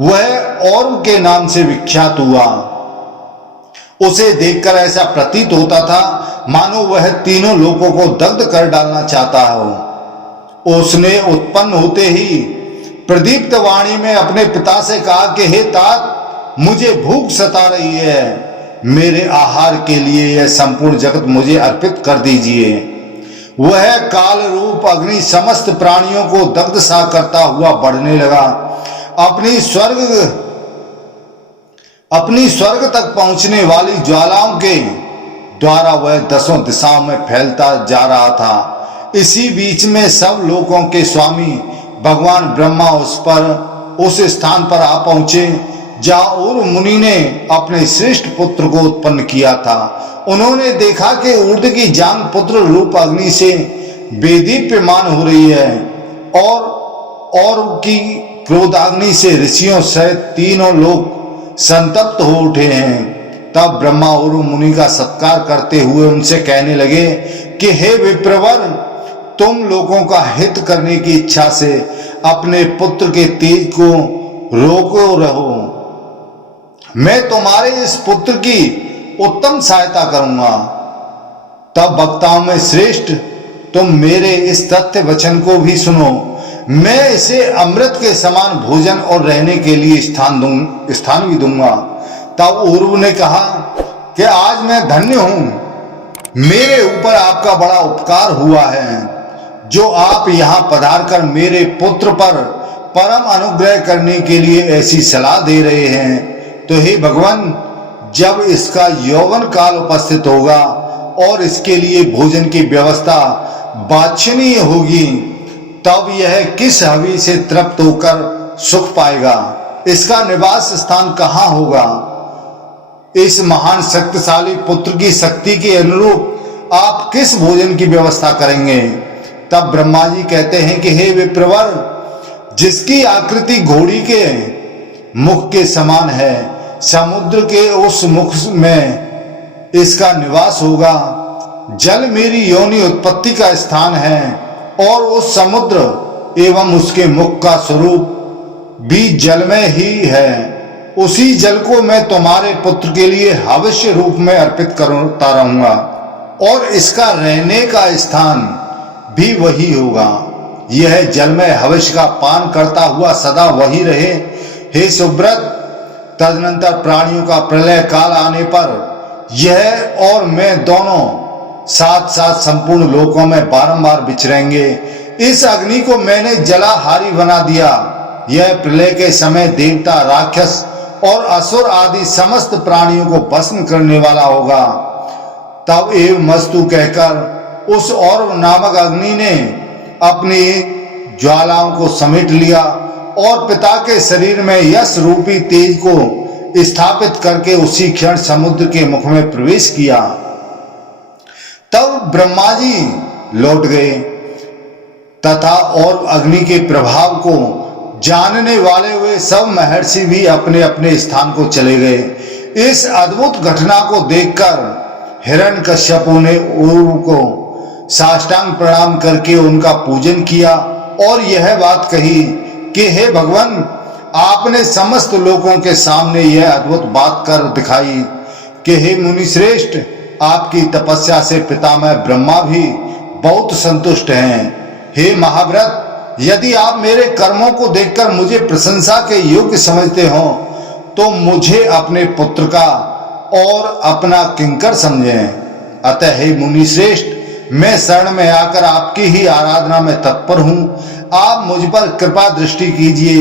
वह और के नाम से विख्यात हुआ। उसे देखकर ऐसा प्रतीत होता था मानो वह तीनों लोकों को दग्ध कर डालना चाहता हो। उसने उत्पन्न होते ही प्रदीप्त वाणी में अपने पिता से कहा कि हे तात, मुझे भूख सता रही है, मेरे आहार के लिए यह संपूर्ण जगत मुझे अर्पित कर दीजिए। वह काल रूप अग्नि समस्त प्राणियों को दग्ध सा करता हुआ बढ़ने लगा। अपनी स्वर्ग तक पहुंचने वाली ज्वालाओं के द्वारा वह दसों दिशाओं में फैलता जा रहा था। इसी बीच में सब लोकों के स्वामी भगवान ब्रह्मा उस स्थान पर आ पहुंचे जहां उर मुनि ने अपने श्रेष्ठ पुत्र को उत्पन्न किया था। उन्होंने देखा कि ऊर्ध्व की जांग पुत्र रूप अग्नि से बेदीप्यमान हो रही है और की क्रोधाग्नि से ऋषियों सहित तीनों लोग संतप्त हो उठे हैं। तब ब्रह्मा और मुनि का सत्कार करते हुए उनसे कहने लगे कि हे विप्रवर, तुम लोगों का हित करने की इच्छा से अपने पुत्र के तेज को रोको रहो। मैं तुम्हारे इस पुत्र की उत्तम सहायता करूंगा। तब वक्ताओं में श्रेष्ठ, तुम मेरे इस तथ्य वचन को भी सुनो। मैं इसे अमृत के समान भोजन और रहने के लिए स्थान भी दूंगा। तब उर्व ने कहा कि आज मैं धन्य हूं, मेरे ऊपर आपका बड़ा उपकार हुआ है, जो आप यहां पधार कर मेरे पुत्र पर परम अनुग्रह करने के लिए ऐसी सलाह दे रहे हैं। तो हे भगवान, जब इसका यौवन काल उपस्थित होगा और इसके लिए भोजन की व्यवस्था वांछनीय होगी, तब यह किस हवि से तृप्त होकर सुख पाएगा? इसका निवास स्थान कहाँ होगा? इस महान शक्तिशाली पुत्र की शक्ति के अनुरूप आप किस भोजन की व्यवस्था करेंगे? तब ब्रह्मा जी कहते हैं कि हे विप्रवर, जिसकी आकृति घोड़ी के मुख के समान है, समुद्र के उस मुख में इसका निवास होगा। जल मेरी योनि उत्पत्ति का स्थान है और उस समुद्र एवं उसके मुख का स्वरूप भी जलमय ही है। उसी जल को मैं तुम्हारे पुत्र के लिए हविष्य रूप में अर्पित करता रहूंगा और इसका रहने का स्थान भी वही होगा। यह जलमय हविष्य का पान करता हुआ सदा वही रहे। हे सुब्रत, तदनंतर प्राणियों का प्रलय काल आने पर यह और मैं दोनों साथ साथ संपूर्ण लोकों में बारंबार विचरेंगे। इस अग्नि को मैंने जलाहारी बना दिया। यह प्रलय के समय देवता, राक्षस और असुर आदि समस्त प्राणियों को भस्म करने वाला होगा। तब एवं मस्तु कहकर उस और नामक अग्नि ने अपनी ज्वालाओं को समेट लिया और पिता के शरीर में यश रूपी तेज को स्थापित करके उसी क्षण समुद्र के मुख में प्रवेश किया। तब ब्रह्मा जी लौट गए तथा और अग्नि के प्रभाव को जानने वाले हुए सब महर्षि भी अपने अपने स्थान को चले गए। इस अद्भुत घटना को देखकर हिरण्यकश्यपु ने उर्व को साष्टांग प्रणाम करके उनका पूजन किया और यह बात कही कि हे भगवान, आपने समस्त लोगों के सामने यह अद्भुत बात कर दिखाई कि हे मुनि श्रेष्ठ, आपकी तपस्या से पितामह ब्रह्मा भी बहुत संतुष्ट हैं। हे महाव्रत, यदि आप मेरे कर्मों को देखकर मुझे प्रशंसा के योग्य समझते हो तो मुझे अपने पुत्र का और अपना किंकर समझें। अतः हे मुनि श्रेष्ठ, मैं शरण में आकर आपकी ही आराधना में तत्पर हूं। आप मुझ पर कृपा दृष्टि कीजिए।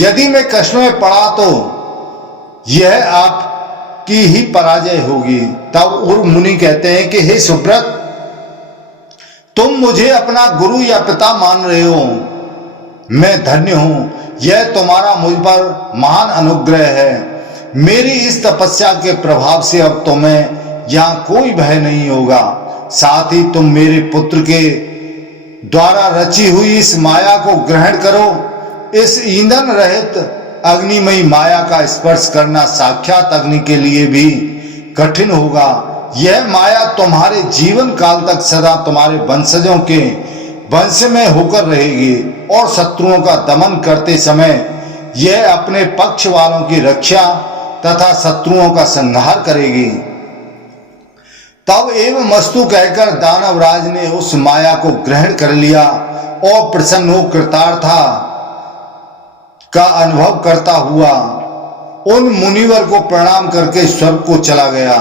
यदि मैं कष्ट में पड़ा तो यह आपकी ही पराजय होगी। तब उर्व मुनि कहते हैं कि हे सुब्रत, तुम मुझे अपना गुरु या पिता मान रहे हो, मैं धन्य हूं। यह तुम्हारा मुझ पर महान अनुग्रह है। मेरी इस तपस्या के प्रभाव से अब तुम्हें यहां कोई भय नहीं होगा। साथ ही तुम मेरे पुत्र के द्वारा रची हुई इस माया को ग्रहण करो। इस ईंधन रहित अग्निमयी माया का स्पर्श करना साक्षात अग्नि के लिए भी कठिन होगा। यह माया तुम्हारे जीवन काल तक सदा तुम्हारे वंशजों के वंश में होकर रहेगी और शत्रुओं का दमन करते समय यह अपने पक्ष वालों की रक्षा तथा शत्रुओं का संहार करेगी। तब एवं मस्तु कहकर दानवराज ने उस माया को ग्रहण कर लिया और प्रसन्न हो कृतार्था का अनुभव करता हुआ उन मुनिवर को प्रणाम करके स्वर्ग को चला गया।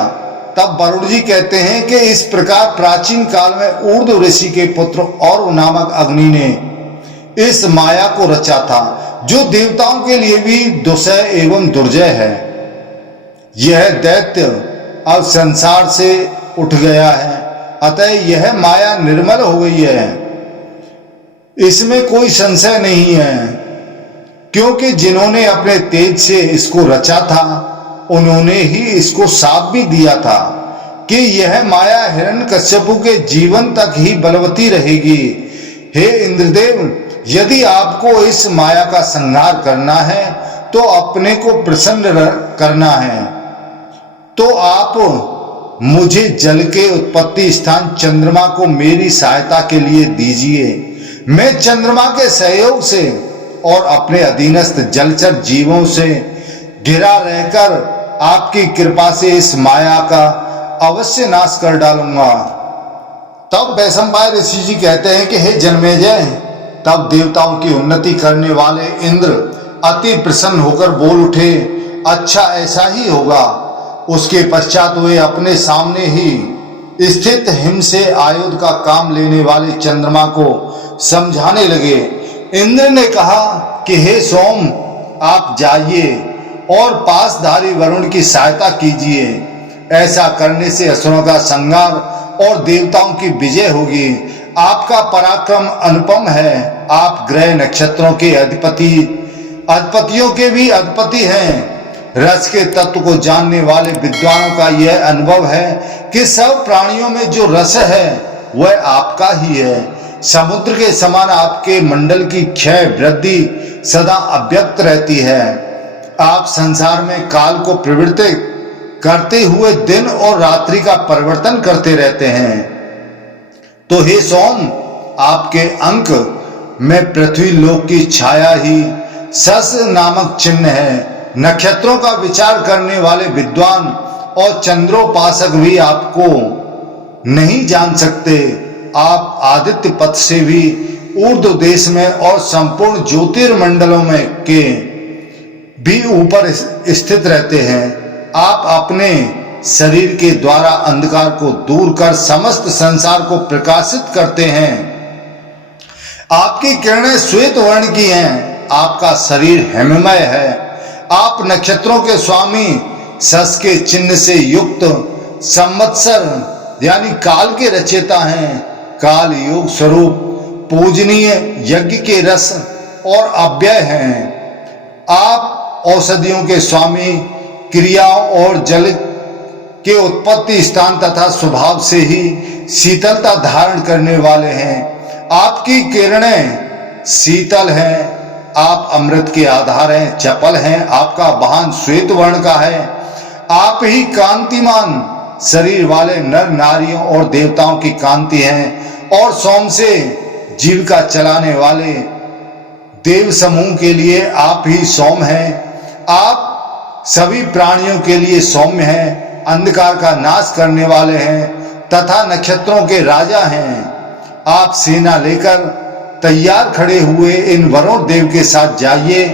तब वरुण जी कहते हैं कि इस प्रकार प्राचीन काल में ऊर्ध्व ऋषि के पुत्र और नामक अग्नि ने इस माया को रचा था, जो देवताओं के लिए भी दुसह एवं दुर्जय है। यह दैत्य अब संसार से उठ गया है, अतः यह माया निर्मल हो गई है, इसमें कोई संशय नहीं है। क्योंकि जिन्होंने अपने तेज से इसको रचा था उन्होंने ही इसको साथ भी दिया था कि यह माया हिरण्यकश्यपु के जीवन तक ही बलवती रहेगी। हे इंद्रदेव, यदि आपको इस माया का संहार करना है तो अपने को प्रसन्न करना है तो आप मुझे जल के उत्पत्ति स्थान चंद्रमा को मेरी सहायता के लिए दीजिए। मैं चंद्रमा के सहयोग से और अपने अधीनस्थ जलचर जीवों से घिरा रहकर आपकी कृपा से इस माया का अवश्य नाश कर डालूंगा। तब वैशंपायन ऋषि जी कहते हैं कि हे जन्मेजय, तब देवताओं की उन्नति करने वाले इंद्र अति प्रसन्न होकर बोल उठे, अच्छा ऐसा ही होगा। उसके पश्चात वे अपने सामने ही स्थित हिम से आयुध का काम लेने वाले चंद्रमा को समझाने लगे। इंद्र ने कहा कि हे सोम, आप जाइए और पासधारी वरुण की सहायता कीजिए। ऐसा करने से असुरों का संहार और देवताओं की विजय होगी। आपका पराक्रम अनुपम है। आप ग्रह नक्षत्रों के अधिपतियों के भी अधिपति हैं। रस के तत्व को जानने वाले विद्वानों का यह अनुभव है कि सब प्राणियों में जो रस है वह आपका ही है। समुद्र के समान आपके मंडल की क्षय वृद्धि सदा अव्यक्त रहती है। आप संसार में काल को प्रवृत्त करते हुए दिन और रात्रि का परिवर्तन करते रहते हैं। तो हे सोम, आपके अंक में पृथ्वी लोक की छाया ही सस नामक चिन्ह है। नक्षत्रों का विचार करने वाले विद्वान और चंद्रोपासक भी आपको नहीं जान सकते। आप आदित्य पथ से भी ऊर्ध्व देश में और संपूर्ण ज्योतिर्मंडलों में के भी ऊपर स्थित रहते हैं। आप अपने शरीर के द्वारा अंधकार को दूर कर समस्त संसार को प्रकाशित करते हैं। आपकी किरणें श्वेत वर्ण की हैं। आपका शरीर हिममय है। आप नक्षत्रों के स्वामी, सस के चिन्ह से युक्त संवत्सर यानी काल के रचयिता हैं। काल योग स्वरूप पूजनीय यज्ञ के रस और अव्यय हैं। आप औषधियों के स्वामी, क्रियाओं और जल के उत्पत्ति स्थान तथा स्वभाव से ही शीतलता धारण करने वाले हैं। आपकी किरणें शीतल हैं। आप अमृत के आधार हैं, चपल हैं। आपका वाहन श्वेत वर्ण का है। आप ही कांतिमान शरीर वाले नर नारियों और देवताओं की कांति हैं और सोम से जीविका चलाने वाले देव समूह के लिए आप ही सोम हैं। आप सभी प्राणियों के लिए सौम्य हैं अंधकार का नाश करने वाले हैं तथा नक्षत्रों के राजा हैं। आप सेना लेकर तैयार खड़े हुए इन वरुण देव के साथ जाइए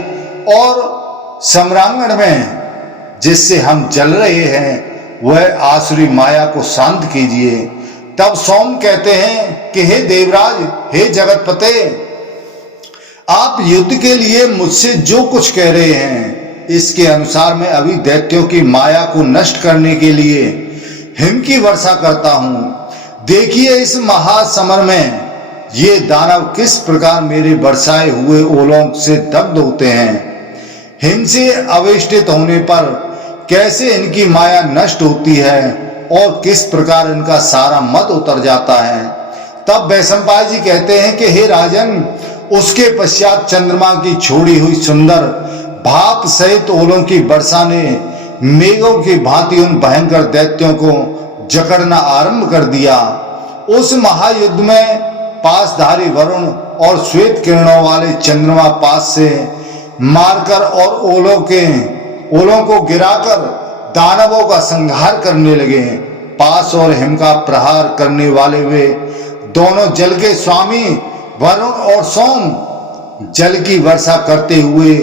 और सम्रांगण में जिससे हम चल रहे हैं वह आसुरी माया को शांत कीजिए। तब सोम कहते हैं कि हे देवराज, हे जगतपते, आप युद्ध के लिए मुझसे जो कुछ कह रहे हैं इसके अनुसार मैं अभी दैत्यों की माया को नष्ट करने के लिए हिम की वर्षा करता हूं। देखिए इस महासमर में ये दानव किस प्रकार मेरे बरसाए हुए ओलों से दग्ध होते हैं। हिम से अवेष्टित होने पर कैसे इनकी माया नष्ट होती है और किस प्रकार इनका सारा मद उतर जाता है। तब वैशंपायन जी कहते हैं कि हे राजन, उसके पश्चात चंद्रमा की छोड़ी हुई सुंदर भाप सहित ओलों की वर्षा ने मेघों की भांति उन भयंकर दैत्यों को जकड़ना आरंभ कर दिया। उस महायुद्ध में पासधारी वरुण और श्वेत किरणों वाले चंद्रमा पास से मारकर और ओलों को गिराकर दानवों का संहार करने लगे। पास और हिम का प्रहार करने वाले वे दोनों जल के स्वामी वरुण और सोम जल की वर्षा करते हुए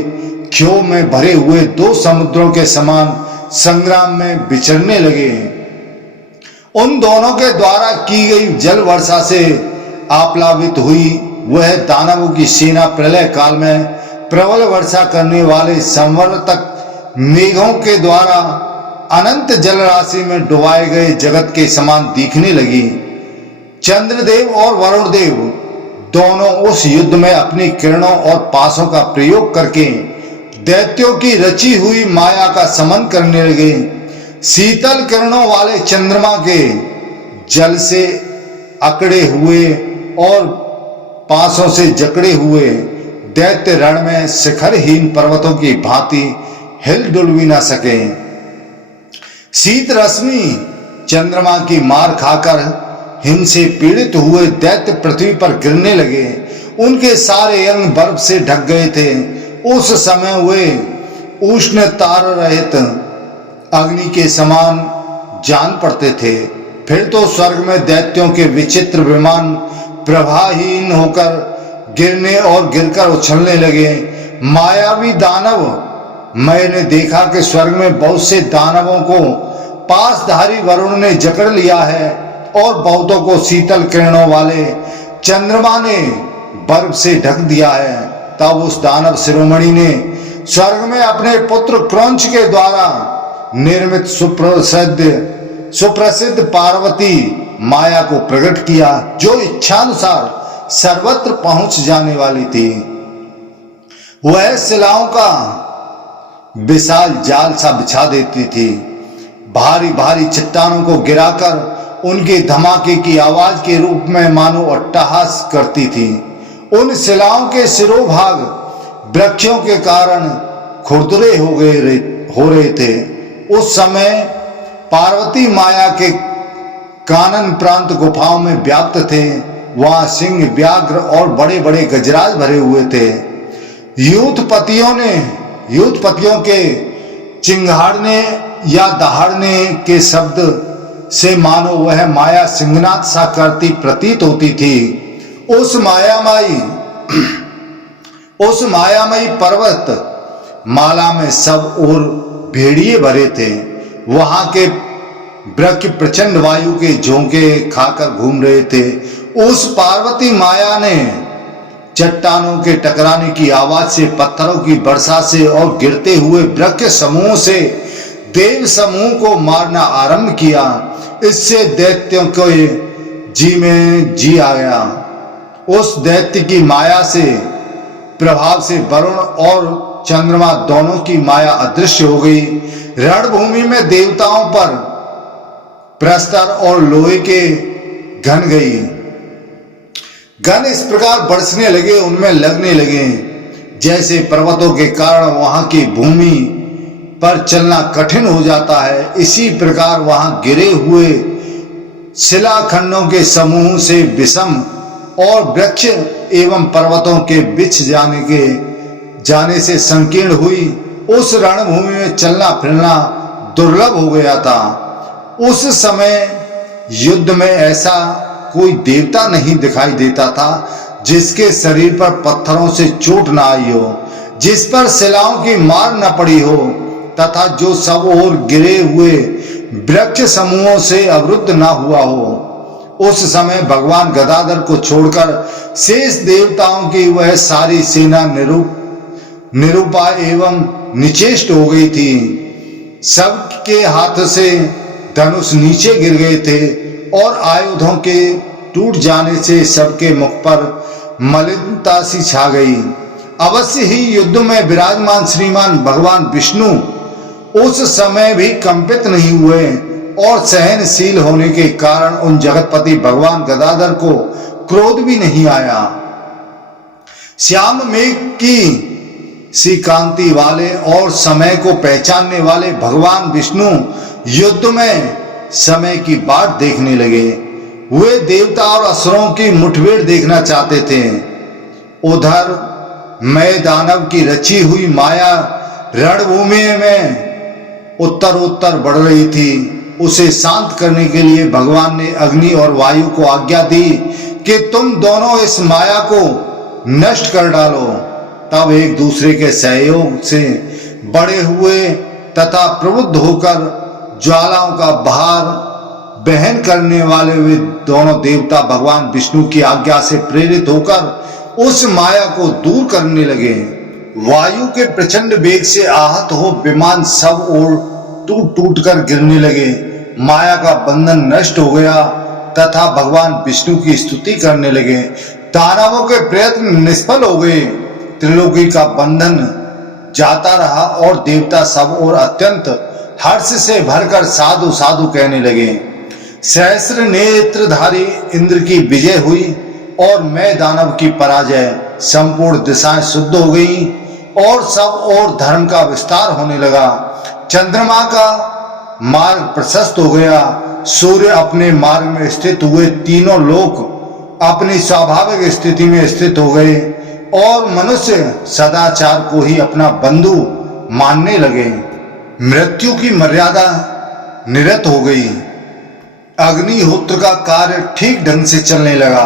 क्षोभ में भरे हुए दो समुद्रों के समान संग्राम में विचरने लगे। उन दोनों के द्वारा की गई जल वर्षा से आप्लावित हुई वह दानवों की सेना प्रलय काल में प्रबल वर्षा करने वाले संवर्तक मेघों के द्वारा अनंत जल राशि में डुबाए गए जगत के समान दिखने लगी। चंद्रदेव और वरुण देव दोनों उस युद्ध में अपनी किरणों और पासों का प्रयोग करके दैत्यों की रची हुई माया का समन करने लगे। शीतल किरणों वाले चंद्रमा के जल से अकड़े हुए और पासों से जकड़े हुए दैत्य रण में शिखरहीन पर्वतों की भांति हिल डुल भी न सके। शीत रश्मि चंद्रमा की मार खाकर हिम से पीड़ित हुए दैत्य पृथ्वी पर गिरने लगे। उनके सारे अंग बर्फ से ढक गए थे। उस समय वे उष्ण तार रहित अग्नि के समान जान पड़ते थे। फिर तो स्वर्ग में दैत्यों के विचित्र विमान प्रभाहीन होकर गिरने और गिरकर उछलने लगे। मायावी दानव, मैंने देखा कि स्वर्ग में बहुत से दानवों को पासधारी वरुण ने जकड़ लिया है और बहुतों को शीतल किरणों वाले चंद्रमा ने बर्फ से ढक दिया है। तब उस दानव शिरोमणि ने स्वर्ग में अपने पुत्र क्रौंच के द्वारा निर्मित सुप्रसिद्ध पार्वती माया को प्रकट किया, जो इच्छानुसार सर्वत्र पहुंच जाने वाली थी। वह शिलाओं का विशाल जाल सा बिछा देती थी। भारी भारी चट्टानों को गिराकर उनके धमाके की आवाज के रूप में मानो अट्टहास करती थी। उन शिलाओं के सिरोभाग वृक्षों के कारण खुरदुरे हो रहे थे। उस समय पार्वती माया के कानन प्रांत गुफाओं में व्याप्त थे। वहां सिंह, व्याघ्र और बड़े बड़े गजराज भरे हुए थे। यूथपतियों के चिंगाड़ने या दहाड़ने के शब्द से मानो वह माया सिंहनाद सा करती प्रतीत होती थी। उस मायामयी पर्वत माला में सब ओर भेड़िए भरे थे। वहां के वृक्ष प्रचंड वायु के झोंके खाकर घूम रहे थे। उस पार्वती माया ने चट्टानों के टकराने की आवाज से, पत्थरों की वर्षा से और गिरते हुए वृक्ष समूह से देव समूह को मारना आरंभ किया। इससे दैत्यों के जी में जी आ गया। उस दैत्य की माया से प्रभाव से वरुण और चंद्रमा दोनों की माया अदृश्य हो गई। रणभूमि में देवताओं पर प्रस्तर और लोहे के घन गई। घन इस प्रकार बरसने लगे, उनमें लगने लगे जैसे पर्वतों के कारण वहां की भूमि पर चलना कठिन हो जाता है। इसी प्रकार वहां गिरे हुए शिलाखंडों के समूह से विषम और वृक्ष एवं पर्वतों के बिछ जाने से संकीर्ण हुई उस रणभूमि में चलना फिरना दुर्लभ हो गया था। उस समय युद्ध में ऐसा कोई देवता नहीं दिखाई देता था जिसके शरीर पर पत्थरों से चोट न आई हो, जिस पर शिलाओं की मार न पड़ी हो तथा जो सब ओर गिरे हुए वृक्ष समूहों से अवरुद्ध न हुआ हो। उस समय भगवान गदाधर को छोड़कर शेष देवताओं की वह सारी सेना निरुपाय एवं निचेष्ट हो गई थी। सबके हाथ से धनुष नीचे गिर गए थे और आयुधों के टूट जाने से सबके मुख पर मलिनता सी छा गई। अवश्य ही युद्ध में विराजमान श्रीमान भगवान विष्णु उस समय भी कंपित नहीं हुए और सहनशील होने के कारण उन जगतपति भगवान गदाधर को क्रोध भी नहीं आया। श्याम मेघ की सी कांति वाले और समय को पहचानने वाले भगवान विष्णु युद्ध में समय की बाट देखने लगे। वे देवता और असुरों की मुठभेड़ देखना चाहते थे। उधर मैं दानव की रची हुई माया रणभूमि में उत्तर बढ़ रही थी। उसे शांत करने के लिए भगवान ने अग्नि और वायु को आज्ञा दी कि तुम दोनों इस माया को नष्ट कर डालो। तब एक दूसरे के सहयोग से बड़े हुए तथा प्रबुद्ध होकर ज्वालाओं का भार बहन करने वाले वे दोनों देवता भगवान विष्णु की आज्ञा से प्रेरित होकर उस माया को दूर करने लगे। वायु के प्रचंड वेग से आहत हो विमान सब ओर टूट टूट कर गिरने लगे। माया का बंधन नष्ट हो गया तथा भगवान विष्णु की स्तुति करने लगे। दानवों के प्रयत्न निष्फल हो गए। त्रिलोकी का बंधन जाता रहा और देवता सब और अत्यंत हर्ष से भरकर साधु साधु कहने लगे। सहस्र नेत्रधारी इंद्र की विजय हुई और मैं दानव की पराजय। संपूर्ण दिशाएं शुद्ध हो गई और सब और धर्म का विस्तार होने लगा। चंद्रमा का मार्ग प्रशस्त हो गया। सूर्य अपने मार्ग में स्थित हुए। तीनों लोक अपनी स्वाभाविक स्थिति में स्थित हो गए और मनुष्य सदाचार को ही अपना बंधु मानने लगे। मृत्यु की मर्यादा निरत हो गई। अग्निहोत्र का कार्य ठीक ढंग से चलने लगा।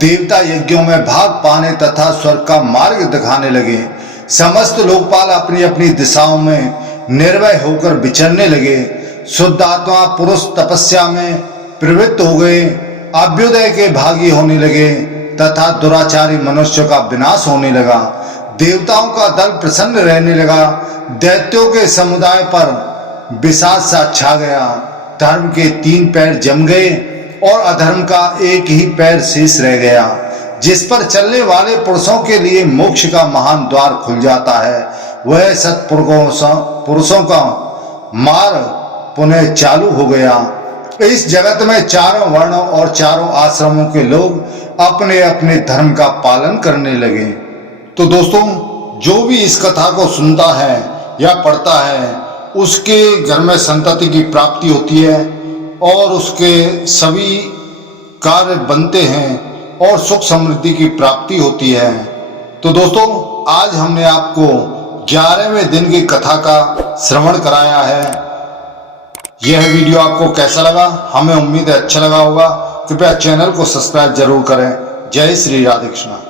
देवता यज्ञों में भाग पाने तथा स्वर्ग का मार्ग दिखाने लगे। समस्त लोकपाल अपनी अपनी दिशाओं में निर्भय होकर विचरने लगे। शुद्ध आत्मा पुरुष तपस्या में प्रवृत्त हो गए, अभ्युदय के भागी होने लगे तथा दुराचारी मनुष्य का विनाश होने लगा। देवताओं का दल प्रसन्न रहने लगा। दैत्यों के समुदाय पर विषाद सा छा गया। धर्म के 3 पैर जम गए और अधर्म का एक ही पैर शेष रह गया, जिस पर चलने वाले पुरुषों के लिए मोक्ष का महान द्वार खुल जाता है। वह सत्पुरुषों का मार्ग पुनः चालू हो गया। इस जगत में चारों वर्णों और चारों आश्रमों के लोग अपने अपने धर्म का पालन करने लगे। तो दोस्तों, जो भी इस कथा को सुनता है या पढ़ता है उसके घर में संतति की प्राप्ति होती है और उसके सभी कार्य बनते हैं और सुख समृद्धि की प्राप्ति होती है। तो दोस्तों, आज हमने आपको 11वें दिन की कथा का श्रवण कराया है। यह वीडियो आपको कैसा लगा? हमें उम्मीद है अच्छा लगा होगा। कृपया चैनल को सब्सक्राइब जरूर करें। जय श्री राधे कृष्णा।